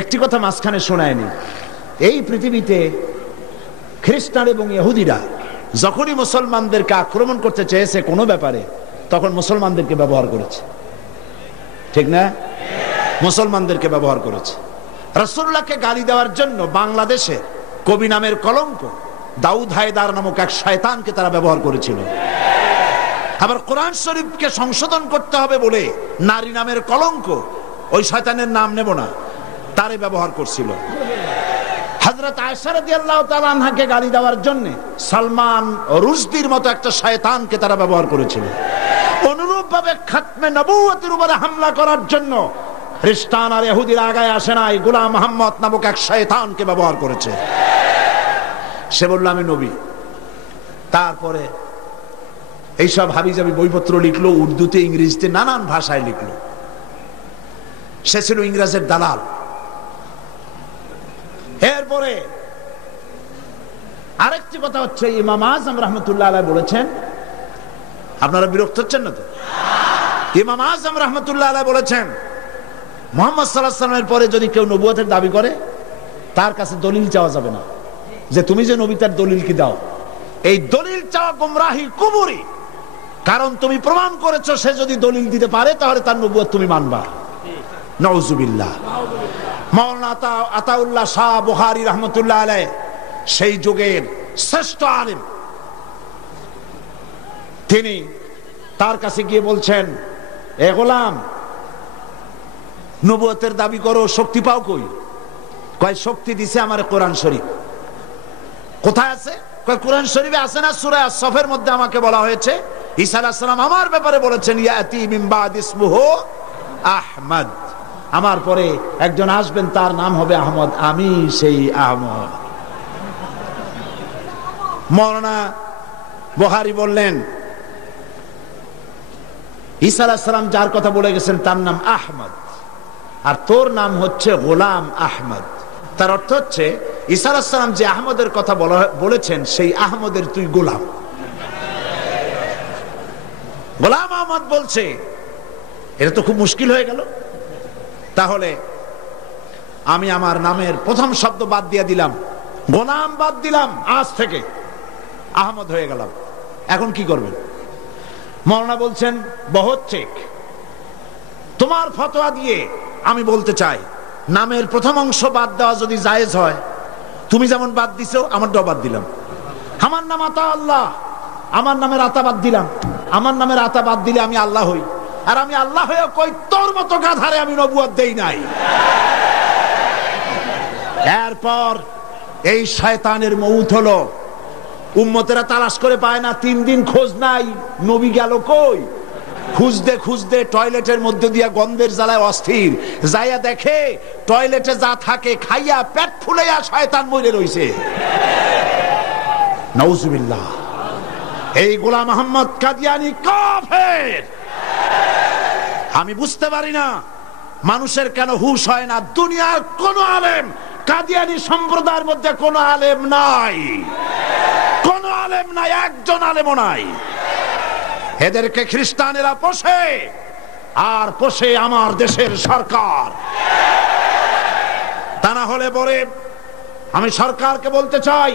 একটি কথা মাঝখানে শোনায়নি, এই পৃথিবীতে খ্রিস্টান এবং ইহুদিরা যখনই মুসলমানদেরকে আক্রমণ করতে চেয়েছে কোনো ব্যাপারে, তখন মুসলমানদেরকে ব্যবহার করেছে, ঠিক না? মুসলমানদেরকে ব্যবহার করেছে। রাসূলুল্লাহকে গালি দেওয়ার জন্য বাংলাদেশে কবি নামের কলঙ্ক দাউদ হায়দার নামক এক শয়তানকে তারা ব্যবহার করেছিল। আবার কোরআন শরীফকে সংশোধন করতে হবে বলে নারী নামের কলঙ্ক, ওই শয়তানের নাম নেব না, তারে ব্যবহার করছিল। হযরত আয়েশা রাদিয়াল্লাহু তাআলা আনহাকে গালি দেওয়ার জন্য সালমান রুশদির মতো একটা শয়তানকে তারা ব্যবহার করেছিল। অনুরূপভাবে খাতমে নবুয়তের উপরে হামলা করার জন্য খ্রিস্টান আর ইহুদিরা আগায় আসে নাই, গোলাম মুহাম্মদ নামক এক শয়তানকে ব্যবহার করেছে। সে বলল আমি নবী। তারপরে এইসব হাবিজাবি বইপত্র লিখলো, উর্দুতে, ইংরেজিতে, নানান ভাষায় লিখলো। সে ছিল ইংরেজের দালাল। এরপরে আরেকটি কথা হচ্ছে, ইমাম আযম রাহমাতুল্লাহ আলাইহি বলেছেন, আপনারা বিরক্ত হচ্ছেন না তো? ইমাম আযম রাহমাতুল্লাহ আলাইহি বলেছেন, মুহাম্মদ সাল্লাল্লাহু আলাইহি ওয়াসাল্লামের পরে যদি কেউ নবুয়তের দাবি করে, তার কাছে দলিল চাওয়া যাবে না, যে তুমি যে নবী তার দলিল কি দাও। এই দলিল চাওয়া গোমরাহি, কুফরি। কারণ তুমি প্রমাণ করেছো সে যদি দলিল দিতে পারে তাহলে তার নবুয়ত তুমি মানবা। নাউজুবিল্লাহ। মাওলানা আতাউল্লাহ শাহ বুখারী রাহমাতুল্লাহ আলাইহি সেই যুগের শ্রেষ্ঠ আলেম, তিনি তার কাছে গিয়ে বলছেন, এ গোলাম, নবুয়তের দাবি করো, শক্তি পাও কই? কয় শক্তি দিছে আমার কোরআন শরীফ। কোথায় আছে? কয় কোরআন শরীফে আছে না, সূরা আস-সফের মধ্যে আমাকে বলা হয়েছে ঈসা আলাইহিস সালাম আমার ব্যাপারে বলেছেন, ইয়াতি মিন বাদ ইসমুহু আহমদ, আমার পরে একজন আসবেন তার নাম হবে আহমদ, আমি সেই আহমদ। মাওলানা বুখারী বললেন, ঈসা আলাইহিস সালাম যার কথা বলে গেছেন তার নাম আহমদ, আর তোর নাম হচ্ছে গোলাম আহমদ। তার অর্থ হচ্ছে ঈসা আলাইহিস সালাম যে আহমদের কথা বলেছেন সেই আহমদের তুই গোলাম। গোলাম আহমদ বলছে, এটা তো খুব মুশকিল হয়ে গেল। তাহলে আমি আমার নামের প্রথম শব্দ বাদ দিয়ে দিলাম, গোলাম বাদ দিলাম, আজ থেকে আহমদ হয়ে গেলাম। এখন কি করবেন? মৌলানা বলছেন বহুত ঠিক। তোমার ফতোয়া দিয়ে আমি বলতে চাই, নামের প্রথম অংশ বাদ দেওয়া যদি জায়েজ হয়, তুমি যেমন বাদ দিছো আমারটাও বাদ দিলাম। আমার নাম আতা আল্লাহ, আমার নামের আতা বাদ দিলাম। আমার নামের আতা বাদ দিলে আমি আল্লাহ হই, আর আমি আল্লাহ হয়ে কই তোর মতো গাধারে আমি নবুয়ত দেই নাই। এরপর এই শয়তানের মউত হলো, উম্মতেরা তালাশ করে পায় না, 3 দিন খোঁজ নাই, নবী গেল কই। খুঁজতে খুঁজতে টয়লেটের মধ্যে দিয়া গন্ধের জ্বালায় অস্থির, যাইয়া দেখে টয়লেটে যা থাকে খাইয়া পেট ফুলাইয়া শয়তান মরে রইছে। নাউজুবিল্লাহ। এই গোলাম মোহাম্মদ কাদিয়ানী কাফের। আমি বুঝতে পারি না মানুষের কেন হুঁশ হয় না। দুনিয়ার কোন আলেম, কাদিয়ানী সম্প্রদায়ের মধ্যে কোন আলেম নাই, কোন আলেম নাই, একজন আলেমও নাই। এদেরকে খ্রিস্টানেরা পোষে, আর পোষে আমার দেশের সরকার। তা না হলে পরে আমি সরকারকে বলতে চাই,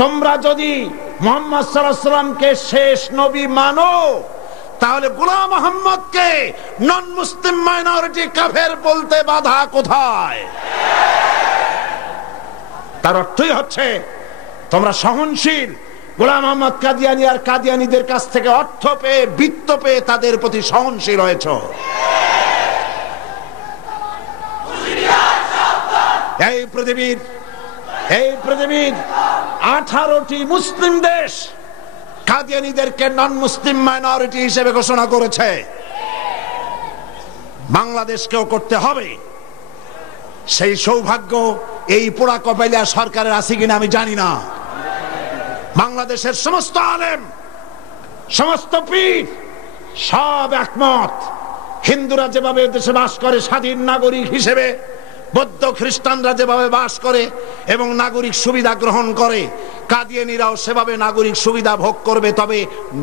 তোমরা যদি মুহাম্মদ সাল্লাল্লাহু আলাইহি ওয়াসাল্লামকে শেষ নবী মানো, তাহলে গোলাম মোহাম্মদকে নন মুসলিম মাইনরিটি কাফের বলতে বাধা কোথায়? তার অর্থই হচ্ছে তোমরা সহনশীল, গোলাম মোহাম্মদ কাদিয়ানী আর কাদিয়ানীদের কাছ থেকে অর্থ পেয়ে, বৃত্ত পেয়ে তাদের প্রতি সহনশীল হয়েছ। এই পৃথিবীর 18টি মুসলিম দেশ কাদিয়ানীদেরকে নন মুসলিম মাইনরিটি হিসেবে ঘোষণা করেছে। বাংলাদেশকেও করতে হবে। সেই সৌভাগ্য এই পোড়া কপাইলা সরকারের আছে কিনা আমি জানি না। বাংলাদেশের সমস্ত আলেম, সমস্ত পীর সব একমত, হিন্দুরা যেভাবে দেশে বাস করে স্বাধীন নাগরিক হিসেবে, বৌদ্ধ খ্রিস্টানরা যেভাবে বাস করে এবং নাগরিক সুবিধা গ্রহণ করে, কাদিয়ানীরাও সেভাবে নাগরিক সুবিধা ভোগ করবে। তবে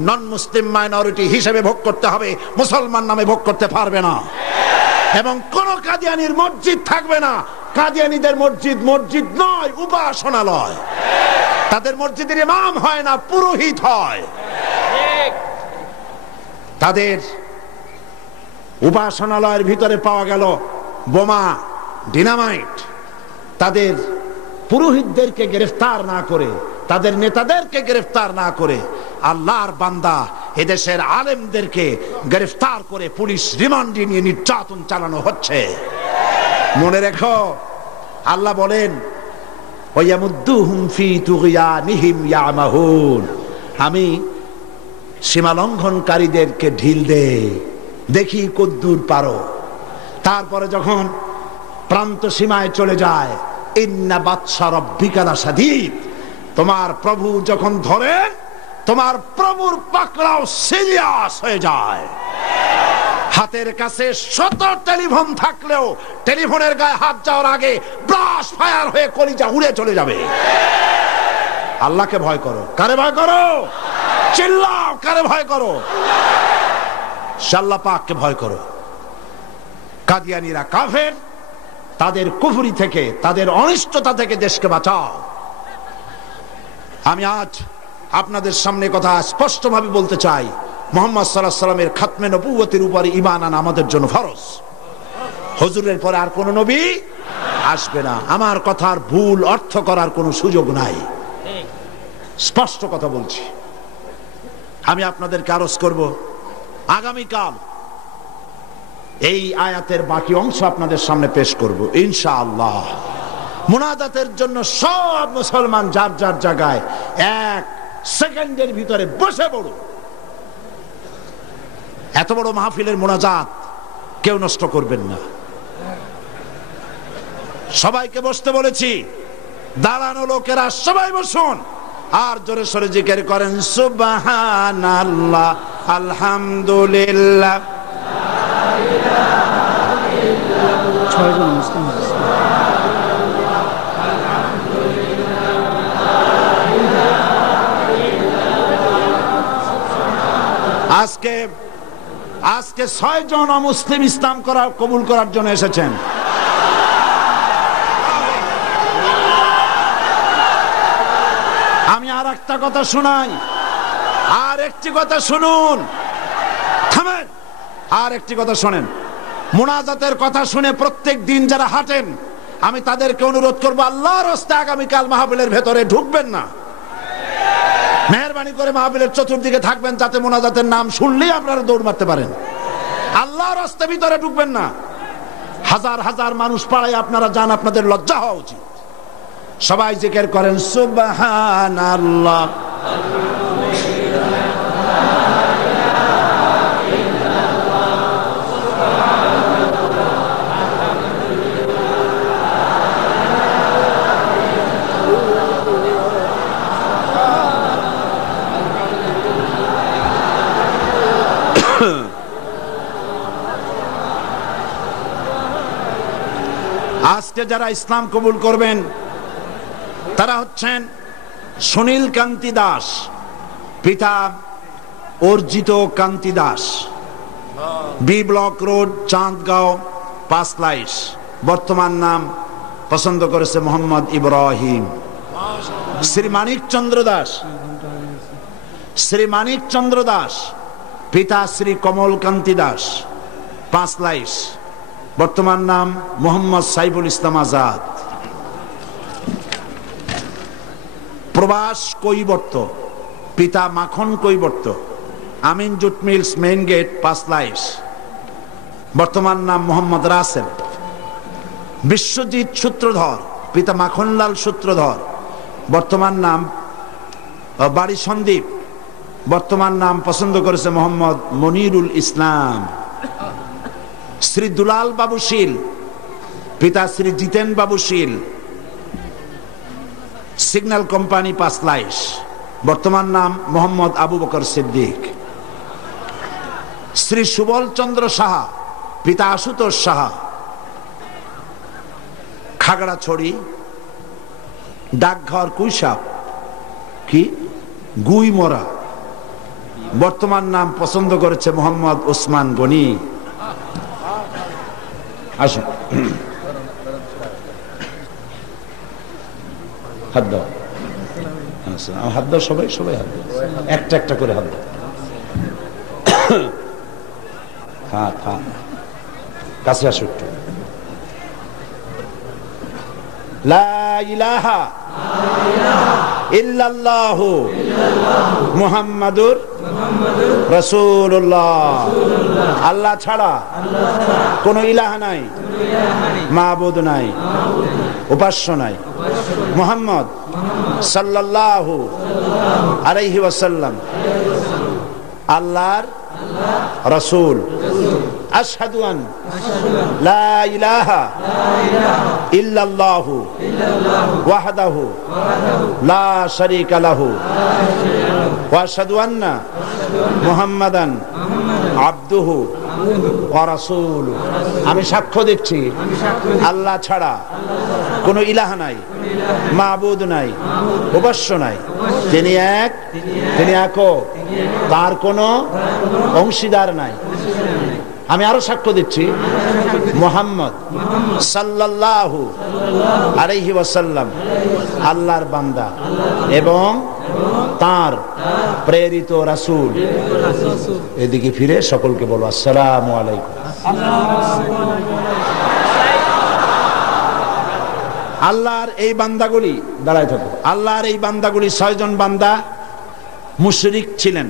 নন মুসলিম মাইনরিটি হিসেবে ভোগ করতে হবে, মুসলমান নামে ভোগ করতে পারবে না। এবং কোন কাদিয়ানীর মসজিদ থাকবে না। কাদিয়ানীদের মসজিদ মসজিদ নয়, উপাসনালয়। তাদের মসজিদের ইমাম হয় না, পুরোহিত হয়। তাদের উপাসনালয়ের ভিতরে পাওয়া গেল বোমা, ডিনামাইট। তাদের পুরোহিতদেরকে গ্রেফতার না করে, তাদের নেতাদেরকে গ্রেফতার না করে, আল্লাহর বান্দা এদেশের আলেমদেরকে গ্রেফতার করে পুলিশ রিমান্ডে নিয়ে নির্যাতন চালানো হচ্ছে। মনে রেখো, আল্লাহ বলেন, আমি সীমা লঙ্ঘনকারীদেরকে ঢিল দেই, দেখি কদ্দুর পারো। তারপরে যখন প্রান্ত সীমায় চলে যায়, ইন্না বাতশা রাব্বিকা লাশাদীদ, তোমার প্রভু যখন ধরেন, তোমার প্রভুর পাকড়াও সিরিয়াস হয়ে যায়। হাতের কাছে 100 টেলিফোন থাকলেও টেলিফোনের গায়ে হাত যাওয়ার আগে ব্রাশ ফায়ার হয়ে কলিজা উড়ে চলে যাবে। আল্লাহকে ভয় করো। কারে ভয় করো? চিল্লাও, কারে ভয় করো? আল্লাহ পাককে ভয় করো। কাদিয়ানীরা কাফের, তাদের কুফরি থেকে, তাদের অনিষ্টতা থেকে দেশকে বাঁচাও। আমি আজ আপনাদের সামনে কথা স্পষ্টভাবে বলতে চাই, মুহাম্মদ সাল্লাল্লাহু আলাইহি ওয়াসাল্লামের খাতমে নবুয়তের উপরে ঈমান আনা আমাদের জন্য ফরজ। হুজুরের পরে আর কোন নবী আসবে না। আমার কথার ভুল অর্থ করার কোনো সুযোগ নাই, স্পষ্ট কথা বলছি। আমি আপনাদেরকে আরজ করব, আগামীকাল এই আয়াতের বাকি অংশ আপনাদের সামনে পেশ করব ইনশাআল্লাহ। মুনাজাতের জন্য সব মুসলমান যার যার জায়গায় 1 সেকেন্ডের ভিতরে বসে পড়ো। এত বড় মাহফিলের মুনাজাত কেউ নষ্ট করবেন না। সবাইকে বসতে বলেছি, দাঁড়ানো লোকেরা সবাই বসুন, আর জোরে সোরে জিকির করেন সুবহানাল্লাহ, আলহামদুলিল্লাহ। আজকে 6 জন মুসলিম ইসলাম কবুল করার জন্য এসেছেন। আমি আর একটা কথা শোনাই, আর একটি কথা শুনুন, থামেন, আর একটি কথা শোনেন। মুনাজাতের কথা শুনে প্রত্যেক দিন যারা হাঁটেন, আমি তাদেরকে অনুরোধ করবো, আল্লাহর রাস্তায় আগামীকাল মাহফিলের ভেতরে ঢুকবেন না। মেহেরবানি করে মাহফিলের চতুর্দিকে থাকবেন, যাতে মুনাজাতের নাম শুনলেই আপনারা দৌড় মারতে পারেন। আল্লাহর রাস্তার ভিতরে ঢুকবেন না। হাজার হাজার মানুষ পাড়ায় আপনারা যান, আপনাদের লজ্জা হওয়া উচিত। সবাই জিকির করেন সুবহানাল্লাহ। আজকে যারা ইসলাম কবুল করবেন তারা হচ্ছেন সুনীল কান্তি দাস, পিতা Arjit Kanti Das, B block road, Chandgaon, Panchlaish. বর্তমান নাম পছন্দ করেছে মোহাম্মদ ইব্রাহিম। শ্রী মানিক চন্দ্র দাস, শ্রী মানিক চন্দ্র দাস, পিতা শ্রী কমল কান্তি দাস, পাঁচলাইশ। বর্তমান নাম মোহাম্মদ সাইফুল ইসলাম আজাদ। প্রবাস কৈবর্ত, পিতা Makhan Kaibarta, Amin jute mills, main gate, Panchlaish. বর্তমান নাম মোহাম্মদ রাসেল। বিশ্বজিৎ সূত্রধর, পিতা মাখনলাল সূত্রধর, বর্তমান নাম বাড়ি সন্দীপ। বর্তমান নাম পছন্দ করেছে মোহাম্মদ মনিরুল ইসলাম। শ্রী দুলাল বাবু শীল, পিতা শ্রী জিতেন বাবু শীল, সিগন্যাল কোম্পানি, পাঁচলাইশ। বর্তমান নাম মোহাম্মদ আবু বকর সিদ্দিক। শ্রী সুবল চন্দ্র সাহা, পিতা আশুতোষ সাহা, খাগড়াছড়ি, ডাকঘর কুইসাপ, কি গুইমরা। বর্তমান নাম পছন্দ করেছে মোহাম্মদ ওসমান গনি। আসুন, হাত দাও, হাত দাও, সবাই সবাই হাত দাও, একটা একটা করে হাত দাও। হ্যাঁ হ্যাঁ, কাছে আসো একটু। লা ইলাহা ইল্লাল্লাহু মুহাম্মাদুর রাসূলুল্লাহ। আল্লাহ ছাড়া কোন ইলাহা নাই, মাবুদ নাই, উপাস্য নাই। মুহাম্মদ সাল্লাল্লাহু আলাইহি ওয়াসাল্লাম আল্লাহর রাসূল। আশহাদু আন লা ইলাহা ইল্লাল্লাহু ওয়াহদাহু লা শারীকা লাহু ওয়া আশহাদু আন্না মুহাম্মাদান আবদুহু ওয়া রাসূলুহু। আমি সাক্ষ্য দিচ্ছি, আল্লাহ ছাড়া কোন ইলাহা নাই, মাবুদ নাই, উপাস্য নাই। তিনি এক, তিনি একক, তার কোনো অংশীদার নাই। আমি আরো সাক্ষ্য দিচ্ছি, মুহাম্মদ সাল্লাল্লাহু আলাইহি ওয়াসাল্লাম আল্লাহর বান্দা এবং তার প্রেরিত রাসূল। এদিকে ফিরে সকলকে বলো আসসালামু আলাইকুম। আল্লাহর এই বান্দাগুলি, দাঁড়ায় থাকো, আল্লাহর এই বান্দাগুলি 6 জন বান্দা মুশরিক ছিলেন।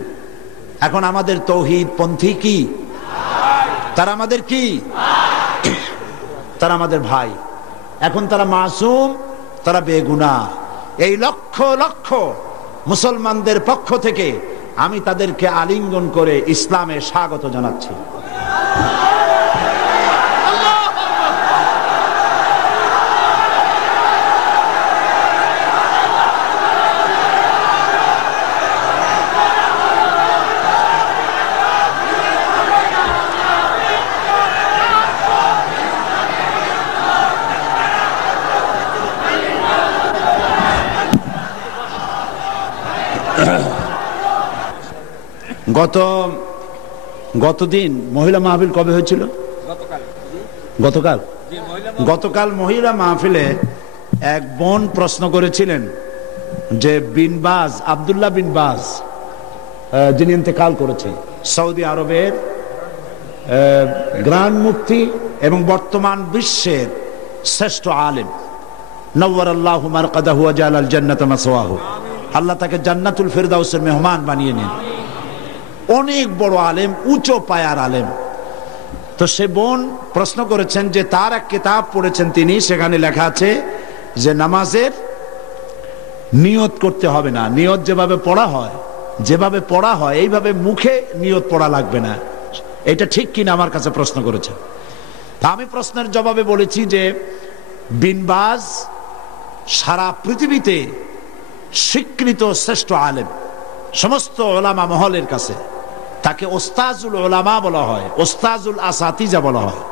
এখন আমাদের তৌহিদ পন্থী কি? তারা আমাদের কি? তারা আমাদের ভাই। এখন তারা মাসুম, তারা বেগুনাহ। এই লক্ষ লক্ষ মুসলমানদের পক্ষ থেকে আমি তাদেরকে আলিঙ্গন করে ইসলামে স্বাগত জানাচ্ছি। গতদিন মহিলা মাহফিল কবে হয়েছিল? গতকাল মহিলা মাহফিলে এক বোন প্রশ্ন করেছিলেন যে বিন বাজ, আব্দুল্লাহ বিন বাজ যিনি ইন্তেকাল করেছে, সৌদি আরবের গ্র্যান্ড মুফতি এবং বর্তমান বিশ্বের শ্রেষ্ঠ আলেম, নওয়ারাল্লাহু মারকাদাহু ওয়া জাআলাল জান্নাতা মাসওয়াহু, আল্লাহ তাকে জান্নাতুল ফিরদাউসের মেহমান বানিয়ে নেন। অনেক বড় আলেম, উঁচু পায়ার আলেম। তো সে বোন প্রশ্ন করেছেন যে তার এক কিতাব পড়েছেন তিনি, সেখানে লেখা আছে যে নামাজের নিয়ত করতে হবে না, নিয়ত যেভাবে পড়া হয় এইভাবে মুখে নিয়ত পড়া লাগবে না। এটা ঠিক কিনা আমার কাছে প্রশ্ন করেছেন। তা আমি প্রশ্নের জবাবে বলেছি যে বিন বাজ সারা পৃথিবীতে স্বীকৃত শ্রেষ্ঠ আলেম, সমস্ত ওলামা মহলের কাছে তাকে ওস্তাজুল ওলামা বলা হয়, ওস্তাজুল আসাতিজা বলা হয়।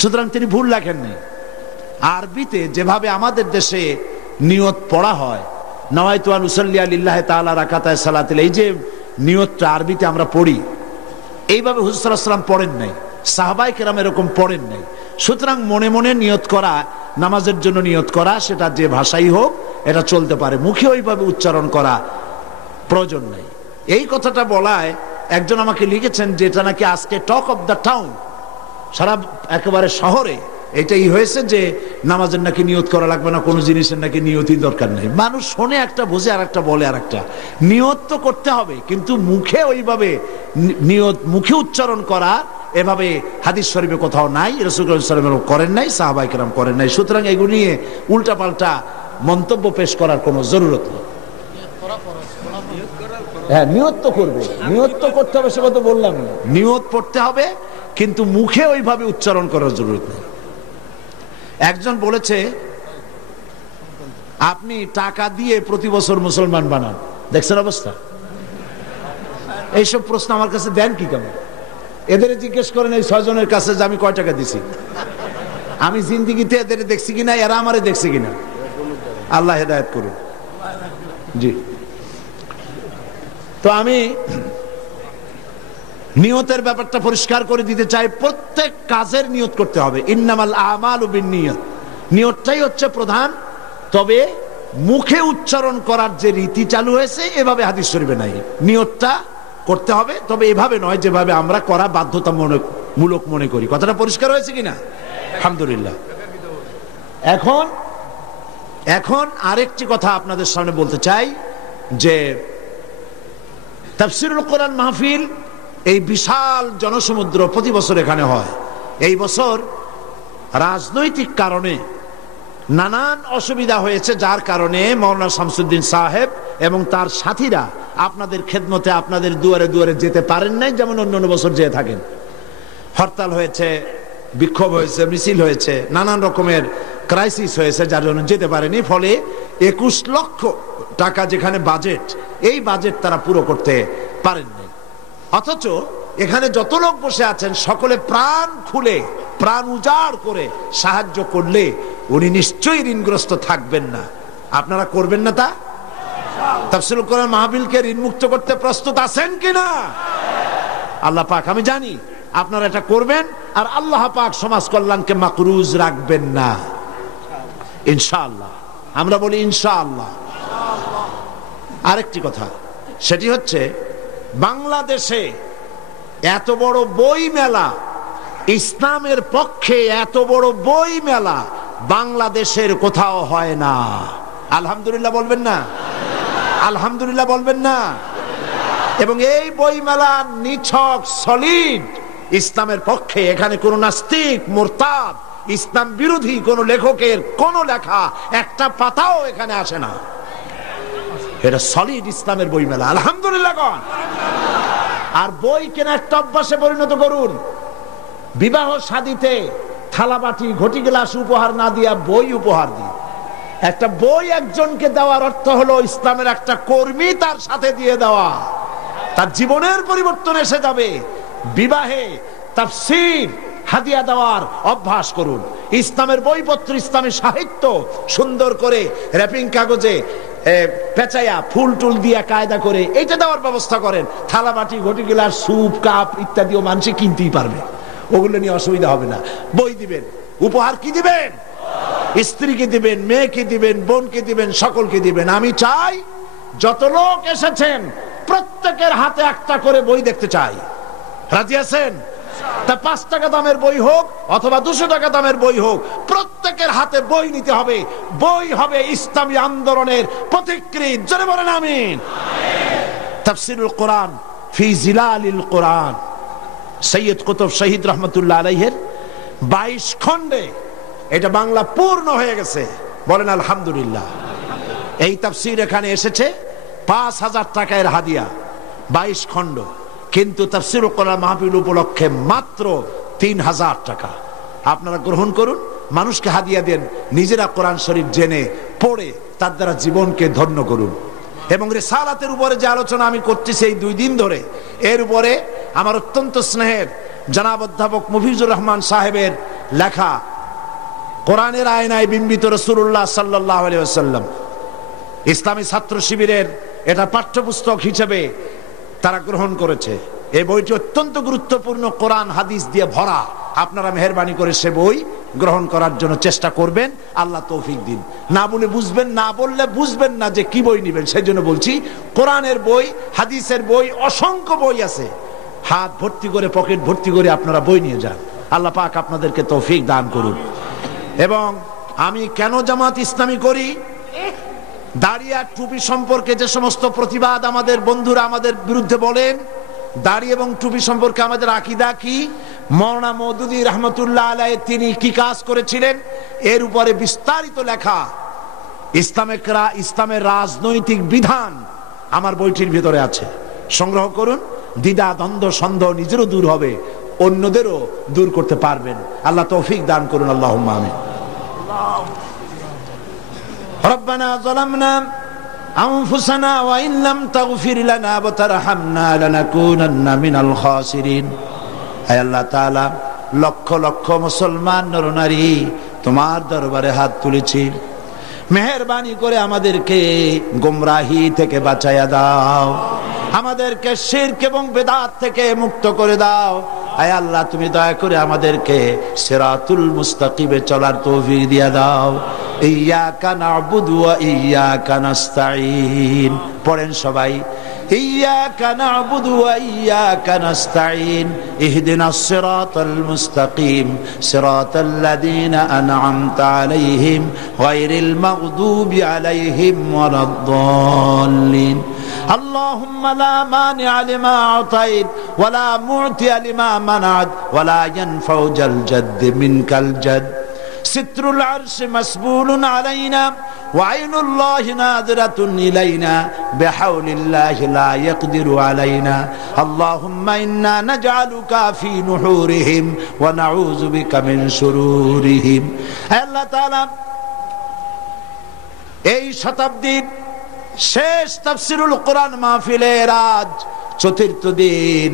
সুতরাং তিনি ভুল লেখেননি। আরবিতে যেভাবে আমাদের দেশে নিয়ত পড়া হয়, নাওয়াইতু আন উসাল্লি লিল্লাহি তাআলা রাকাতায় সালাতিল, এই যে নিয়তটা আরবিতে আমরা পড়ি, এইভাবে হুজুর সাল্লাল্লাহু আলাইহি ওয়াসাল্লাম পড়েন নাই, সাহাবায়ে কেরাম এরকম পড়েন নাই। সুতরাং মনে মনে নিয়ত করা, নামাজের জন্য নিয়ত করা, সেটা যে ভাষাই হোক এটা চলতে পারে, মুখে ওইভাবে উচ্চারণ করা প্রয়োজন নাই। এই কথাটা বলায় একজন আমাকে লিখেছেন যে এটা নাকি আজকে টক অফ দ্য টাউন, সারা একেবারে শহরে এটাই হয়েছে যে নামাজের নাকি নিয়ত করা লাগবে না, কোনো জিনিসের নাকি নিয়তই দরকার নেই। মানুষ শোনে একটা, বোঝে আর একটা, বলে আর একটা। নিয়ত তো করতে হবে, কিন্তু মুখে ওইভাবে নিয়ত মুখে উচ্চারণ করা এভাবে হাদিস শরীফে কোথাও নাই, রাসূল সাল্লাল্লাহু আলাইহি ওয়াসাল্লাম করেন নাই, সাহাবায়ে কেরাম করেন নাই। সুতরাং এগুলো নিয়ে উল্টাপাল্টা মন্তব্য পেশ করার কোনো জরুরত নেই। হ্যাঁ, নিয়ত তো করবে, নিয়ত তো করতে হবে, সেটা তো বললাম না। নিয়ত পড়তে হবে, কিন্তু মুখে ওইভাবে উচ্চারণ করার জরুরত নেই। একজন বলেছে আপনি টাকা দিয়ে প্রতি বছর মুসলমান বানান, দেখছেন অবস্থা? এইসব প্রশ্ন আমার কাছে দেন কি কেমন? এদের জিজ্ঞেস করেন এই 6 জনের কাছে যে আমি কয় টাকা দিছি, আমি জিন্দিগিতে এদের দেখছি কিনা, এরা আমারে দেখছে কিনা। আল্লাহ হেদায়েত করুন। জি, তো আমি নিয়তের ব্যাপারটা পরিষ্কার করে দিতে চাই। প্রত্যেক কাজের নিয়ত করতে হবে। ইন্নামাল আমালু বিন্নিয়াত, নিয়তটাই হচ্ছে প্রধান। তবে মুখে উচ্চারণ করার যে রীতি চালু হয়েছে, এভাবে হাদিস শরীফে নাই। নিয়তটা করতে হবে, তবে এভাবে নয় যেভাবে আমরা করা বাধ্যতামূলক মনে করি। কথাটা পরিষ্কার হয়েছে কিনা? আলহামদুলিল্লাহ। এখন আরেকটি কথা আপনাদের সামনে বলতে চাই যে তাফসীরুল কোরআন মাহফিল, এই বিশাল জনসমুদ্র প্রতি বছর এখানে হয়। এই বছর রাজনৈতিক কারণে নানান অসুবিধা হয়েছে, যার কারণে মাওলানা শামসুদ্দিন সাহেব এবং তার সাথীরা আপনাদের খেদমতে, আপনাদের দুয়ারে দুয়ারে যেতে পারেন নাই, যেমন অন্য বছর যেয়ে থাকেন। হরতাল হয়েছে, বিক্ষোভ হয়েছে, মিছিল হয়েছে, নানান রকমের ক্রাইসিস হয়েছে, যার জন্য যেতে পারেনি। ফলে 21 লক্ষ টাকা যেখানে বাজেট, এই বাজেট তারা পুরো করতে পারেননি। অথচ এখানে যত লোক বসে আছেন সকলে প্রাণ খুলে, প্রাণ উজাড় করে সাহায্য করলে উনি নিশ্চয়ই ঋণগ্রস্ত থাকবেন না। আপনারা করবেন না তা? তাফসীরুল কোরআন মাহফিলকে ঋণ মুক্ত করতে প্রস্তুত আছেন কিনা? আল্লাহ পাক, আমি জানি আপনারা এটা করবেন, আর আল্লাহ পাক সমাজ কল্যাণকে মাকরুজ রাখবেন না, ইনশাআল্লাহ। আমরা বলি ইনশাআল্লাহ। আরেকটি কথা, সেটি হচ্ছে বাংলাদেশে এত বড় বই মেলা, ইসলামের পক্ষে এত বড় বই মেলা বাংলাদেশের কোথাও হয় না। আলহামদুলিল্লাহ বলবেন না? আলহামদুলিল্লাহ বলবেন না? এবং এই বই মেলা নিছক সলিড ইসলামের পক্ষে। এখানে কোন নাস্তিক, মুরতাদ, ইসলাম বিরোধী কোন লেখকের কোন লেখা একটা পাতাও এখানে আসে না। এটা সলিড ইসলামের বই মেলা। আলহামদুলিল্লাহ। আর বই কেনার একটা অভ্যাসে পরিণত করুন। বিবাহ শাদীতে থালাবাটি, ঘটি গ্লাস উপহার না দিয়া বই উপহার দিন। একটা বই একজনকে দেওয়ার অর্থ হলো ইসলামের একটা কর্মী তার সাথে দিয়ে দেওয়া, তার জীবনের পরিবর্তন এসে যাবে। বিবাহে তাফসীর হাদিয়া দেওয়ার অভ্যাস করুন। ইসলামের বইপত্র, ইসলামী সাহিত্য সুন্দর করে র্যাপিং কাগজে পেঁচাইয়া ফুল টুল দিয়া কায়দা করে এইটা দেওয়ার ব্যবস্থা করেন। থালাবাটি, ঘটি গ্লাস, স্যুপ, কাপ ইত্যাদিও মানুষ কিনতেই পারবে, ওগুলো নিয়ে অসুবিধা হবে না। বই দিবেন। উপহার কি দিবেন? স্ত্রীকে দিবেন, মেয়েকে দিবেন, বোনকে দিবেন, সকলকে দিবেন। আমি চাই যত লোক এসেছেন প্রত্যেকের হাতে একটা করে বই দেখতে চাই। রাজি আছেন? তা 5 টাকা দামের বই হোক অথবা 200 টাকা দামের বই হোক, প্রত্যেকের হাতে বই নিতে হবে। বই হবে ইসলামী আন্দোলনের পথিকৃৎ। জোরে বলেন আমিন। তাফসীরুল কোরআন ফি জিলালিল কোরআন, সৈয়দ কুতুব শহীদ রহমতুল্লাহ আলাইহির 22 খণ্ডে এটা বাংলা পূর্ণ হয়ে গেছে। বলেন আলহামদুলিল্লাহ। এই তাফসীর এখানে এসেছে 5000 টাকার হাদিয়া, 22 খণ্ড। কিন্তু তাফসীরুল কোরআন মাহফিল উপলক্ষে মাত্র 3000 টাকা। আপনারা গ্রহণ করুন, মানুষকে হাদিয়া দেন, নিজেরা কোরআন শরীফ জেনে পড়ে তার দ্বারা জীবনকে ধন্য করুন। এবং রিসালাতের উপরে যে আলোচনা আমি করতেছি এই 2 দিন ধরে, এর উপরে আমার অত্যন্ত স্নেহের জনাব অধ্যাপক মফিজুর রহমান সাহেবের লেখা কোরআনের আয়নায় বিম্বিত রাসূলুল্লাহ সাল্লাল্লাহু আলাইহি ওয়াসাল্লাম, ইসলামী ছাত্র শিবিরের এটা পাঠ্যপুস্তক হিসেবে তারা গ্রহণ করেছে। এই বইটি অত্যন্ত গুরুত্বপূর্ণ, কোরআন হাদিস দিয়ে ভরা। আপনারা মেহেরবানি করে সে বই গ্রহণ করার জন্য চেষ্টা করবেন। আল্লাহ তৌফিক দিন। না বলে বুঝবেন, না বললে বুঝবেন না যে কি বই নেবেন। সেই জন্য বলছি, কোরআনের বই, হাদিসের বই, অসংখ্য বই আছে। হাত ভর্তি করে, পকেট ভর্তি করে আপনারা বই নিয়ে যান। আল্লাহ পাক আপনাদেরকে তৌফিক দান করুন। এবং আমি কেন জামাত ইসলামী করি, দাড়ি আর টুপি সম্পর্কে যে সমস্ত প্রতিবাদ আমাদের বন্ধুরা আমাদের বিরুদ্ধে বলেন, দাড়ি এবং টুপি সম্পর্কে আমাদের আকীদা কি, মাওলানা মওদুদী রহমতুল্লাহ আলাইহি তিনি কি কাজ করেছিলেন, এর উপরে বিস্তারিত লেখা ইসলামের রাজনৈতিক বিধান আমার বইটির ভিতরে আছে। সংগ্রহ করুন। দ্বিধা, দ্বন্দ্ব, সন্দেহ নিজেরও দূর হবে, অন্যদেরও দূর করতে পারবেন। আল্লাহ তৌফিক দান করুন। আল্লাহুম্মা আমিন। রব্বানা যালামনা আনফুসানা ওয়া ইন লাম তাগফির লানা ওয়া তারহামনা লানাকুনান্না মিনাল খাসিরিন। হে আল্লাহ তাআলা, লক্ষ লক্ষ মুসলমান নরনারী তোমার দরবারে হাত তুলেছি, মেহেরবানি করে আমাদেরকে গোমরাহি থেকে বাঁচাইয়া দাও, আমাদেরকে শিরক এবং বেদাত থেকে মুক্ত করে দাও। হে আল্লাহ, তুমি দয়া করে আমাদেরকে সিরাতুল মুস্তাকিমে চলার তৌফিক দিয়া দাও। ইয়্যাকা না'বুদু ওয়া ইয়্যাকা নাস্তাঈন। পড়েন সবাই, ইয়্যাকা না'বুদু ওয়া ইয়্যাকা নাস্তাঈন, ইহদিনাস সিরাতাল মুস্তাকিম, সিরাতাল্লাযীনা আন'আমতা আলাইহিম গায়রিল মাগদুবি আলাইহিম ওয়ালাদ-দাল্লিন। اللهم لا مانع لما أعطيت ولا معطي لما منعت ولا ينفع ذا الجد منك الجد. ستر العرش مسبول علينا وعين الله ناظرة إلينا بحول الله لا يقدر علينا. اللهم إنا نجعلك في نحورهم ونعوذ بك من شرورهم. الله تعالى এই শতাব্দীর শেষ তাফসীরুল কোরআন মাহফিলের আজ ৪র্থ দিন।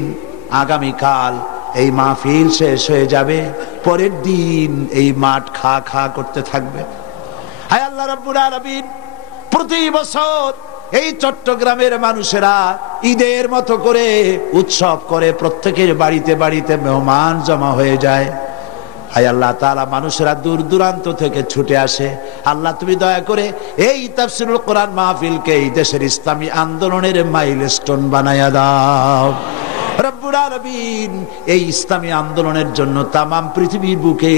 আগামীকাল এই মাহফিল শেষ হয়ে যাবে, পরের দিন এই মাঠ খা খা করতে থাকবে। হায় আল্লাহ রাব্বুল আলামিন, প্রতি বছর এই চট্টগ্রামের মানুষেরা ঈদের মতো করে উৎসব করে, প্রত্যেকের বাড়িতে বাড়িতে মেহমান জমা হয়ে যায়। হায় আল্লাহ তাআলা, মানুষেরা দূর দূরান্ত থেকে ছুটে আসে। আল্লাহ, তুমি দয়া করে এই তাফসীরুল কোরআন মাহফিলকে এই দেশের ইসলামী আন্দোলনের মাইলস্টোন বানায়া দাও রব্বুল আলামিন। এই ইসলামী আন্দোলনের জন্য তামাম পৃথিবীর বুকে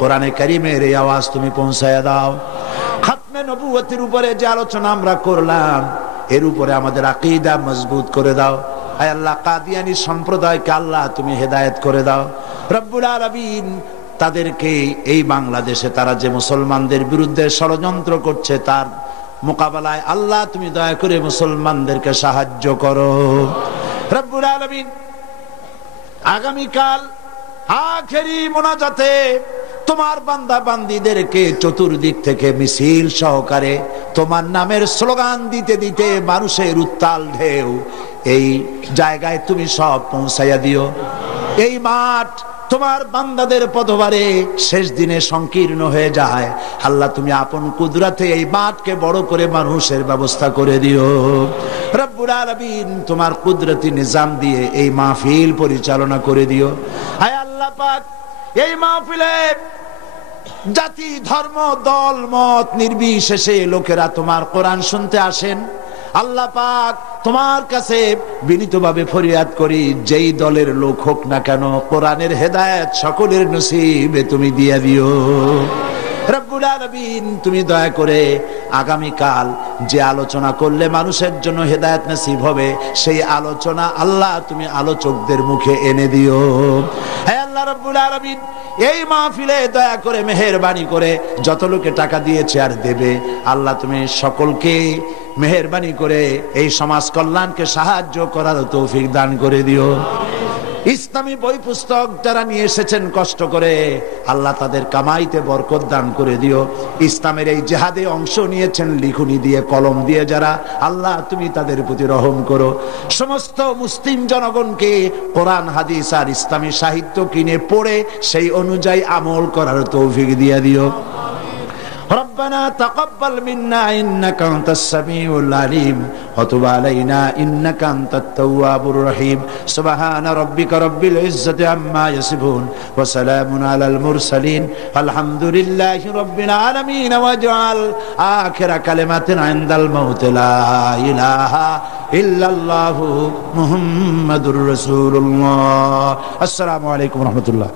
কোরআনে কারীমের এই আওয়াজ তুমি পৌঁছায়া দাও। খাতমে নবুয়তের উপরে যে আলোচনা আমরা করলাম, এর উপরে আমাদের আকীদা মজবুত করে দাও। হায় আল্লাহ, কাদিয়ানী সম্প্রদায়কে আল্লাহ তুমি হেদায়েত করে দাও রব্বুল আলামিন। তাদেরকে এই বাংলাদেশে তারা যে মুসলমানদের বিরুদ্ধে ষড়যন্ত্র করছে, তার মোকাবেলায় আল্লাহ তুমি দয়া করে মুসলমানদেরকে সাহায্য করো রব্বুল আলামিন। আগামীকাল আখেরি মোনাজাতে তোমার বান্দা বান্দীদেরকে চতুর্দিক থেকে মিছিল সহকারে তোমার নামের স্লোগান দিতে দিতে মানুষের উত্তাল ঢেউ এই জায়গায় তুমি সব পৌঁছাইয়া দিও। এই মাঠ তোমার বান্দাদের পদভারে শেষ দিনে সংকীর্ণ হয়ে যায়। আল্লাহ, তুমি আপন কুদরতে এই মাঠকে বড় করে মানুষের ব্যবস্থা করে দিও রব্বুল আলামিন। তোমার কুদরতি নিজাম দিয়ে এই মাহফিল পরিচালনা করে দিও। হায় আল্লাহ পাক, এই মাহফিলে জাতি, ধর্ম, দল, মত নির্বিশেষে লোকেরা তোমার কোরআন শুনতে আসেন। আল্লাহ পাক তোমার কাছে বিনীতভাবে ফরিয়াদ করি, যেই দলের লোক হোক না কেন, কোরআনের হেদায়েত সকলের নসিবে তুমি দিয়ে দিও রব্বুল আলামিন। তুমি দয়া করে আগামীকাল যে আলোচনা করলে মানুষের জন্য হেদায়েত নসিব হবে, সেই আলোচনা আল্লাহ তুমি আলোচকদের মুখে এনে দিও। হে আল্লাহ রব্বুল আলামিন, এই মাহফিলে দয়া করে মেহেরবানি করে যত লোকে টাকা দিয়েছে আর দেবে, আল্লাহ তুমি সকলকে মেহেরবানি করে এই সমাজ কল্যাণকে সাহায্য করার তৌফিক দান করে দিও। ইসলামী বই পুস্তক যারা নিয়ে এসেছেন কষ্ট করে, আল্লাহ তাদের কামাইতে বরকত দান করে দিও। ইসলামের এই জিহাদে অংশ নিয়েছেন লিখুনি দিয়ে, কলম দিয়ে যারা, আল্লাহ তুমি তাদের প্রতি রহম করো। সমস্ত মুসলিম জনগণকে কোরআন হাদিস আর ইসলামী সাহিত্য কিনে পড়ে সেই অনুযায়ী আমল করার তৌফিক দিয়ে দিও। ربنا تقبل منا إنك أنت السميع العليم وتب علينا إنك أنت التواب الرحيم سبحان ربك رب العزة عما يصفون وسلام على المرسلين الحمد لله رب العالمين واجعل آخر كلمة عند الموت لا إله إلا الله محمد رسول الله. السلام عليكم ورحمة الله.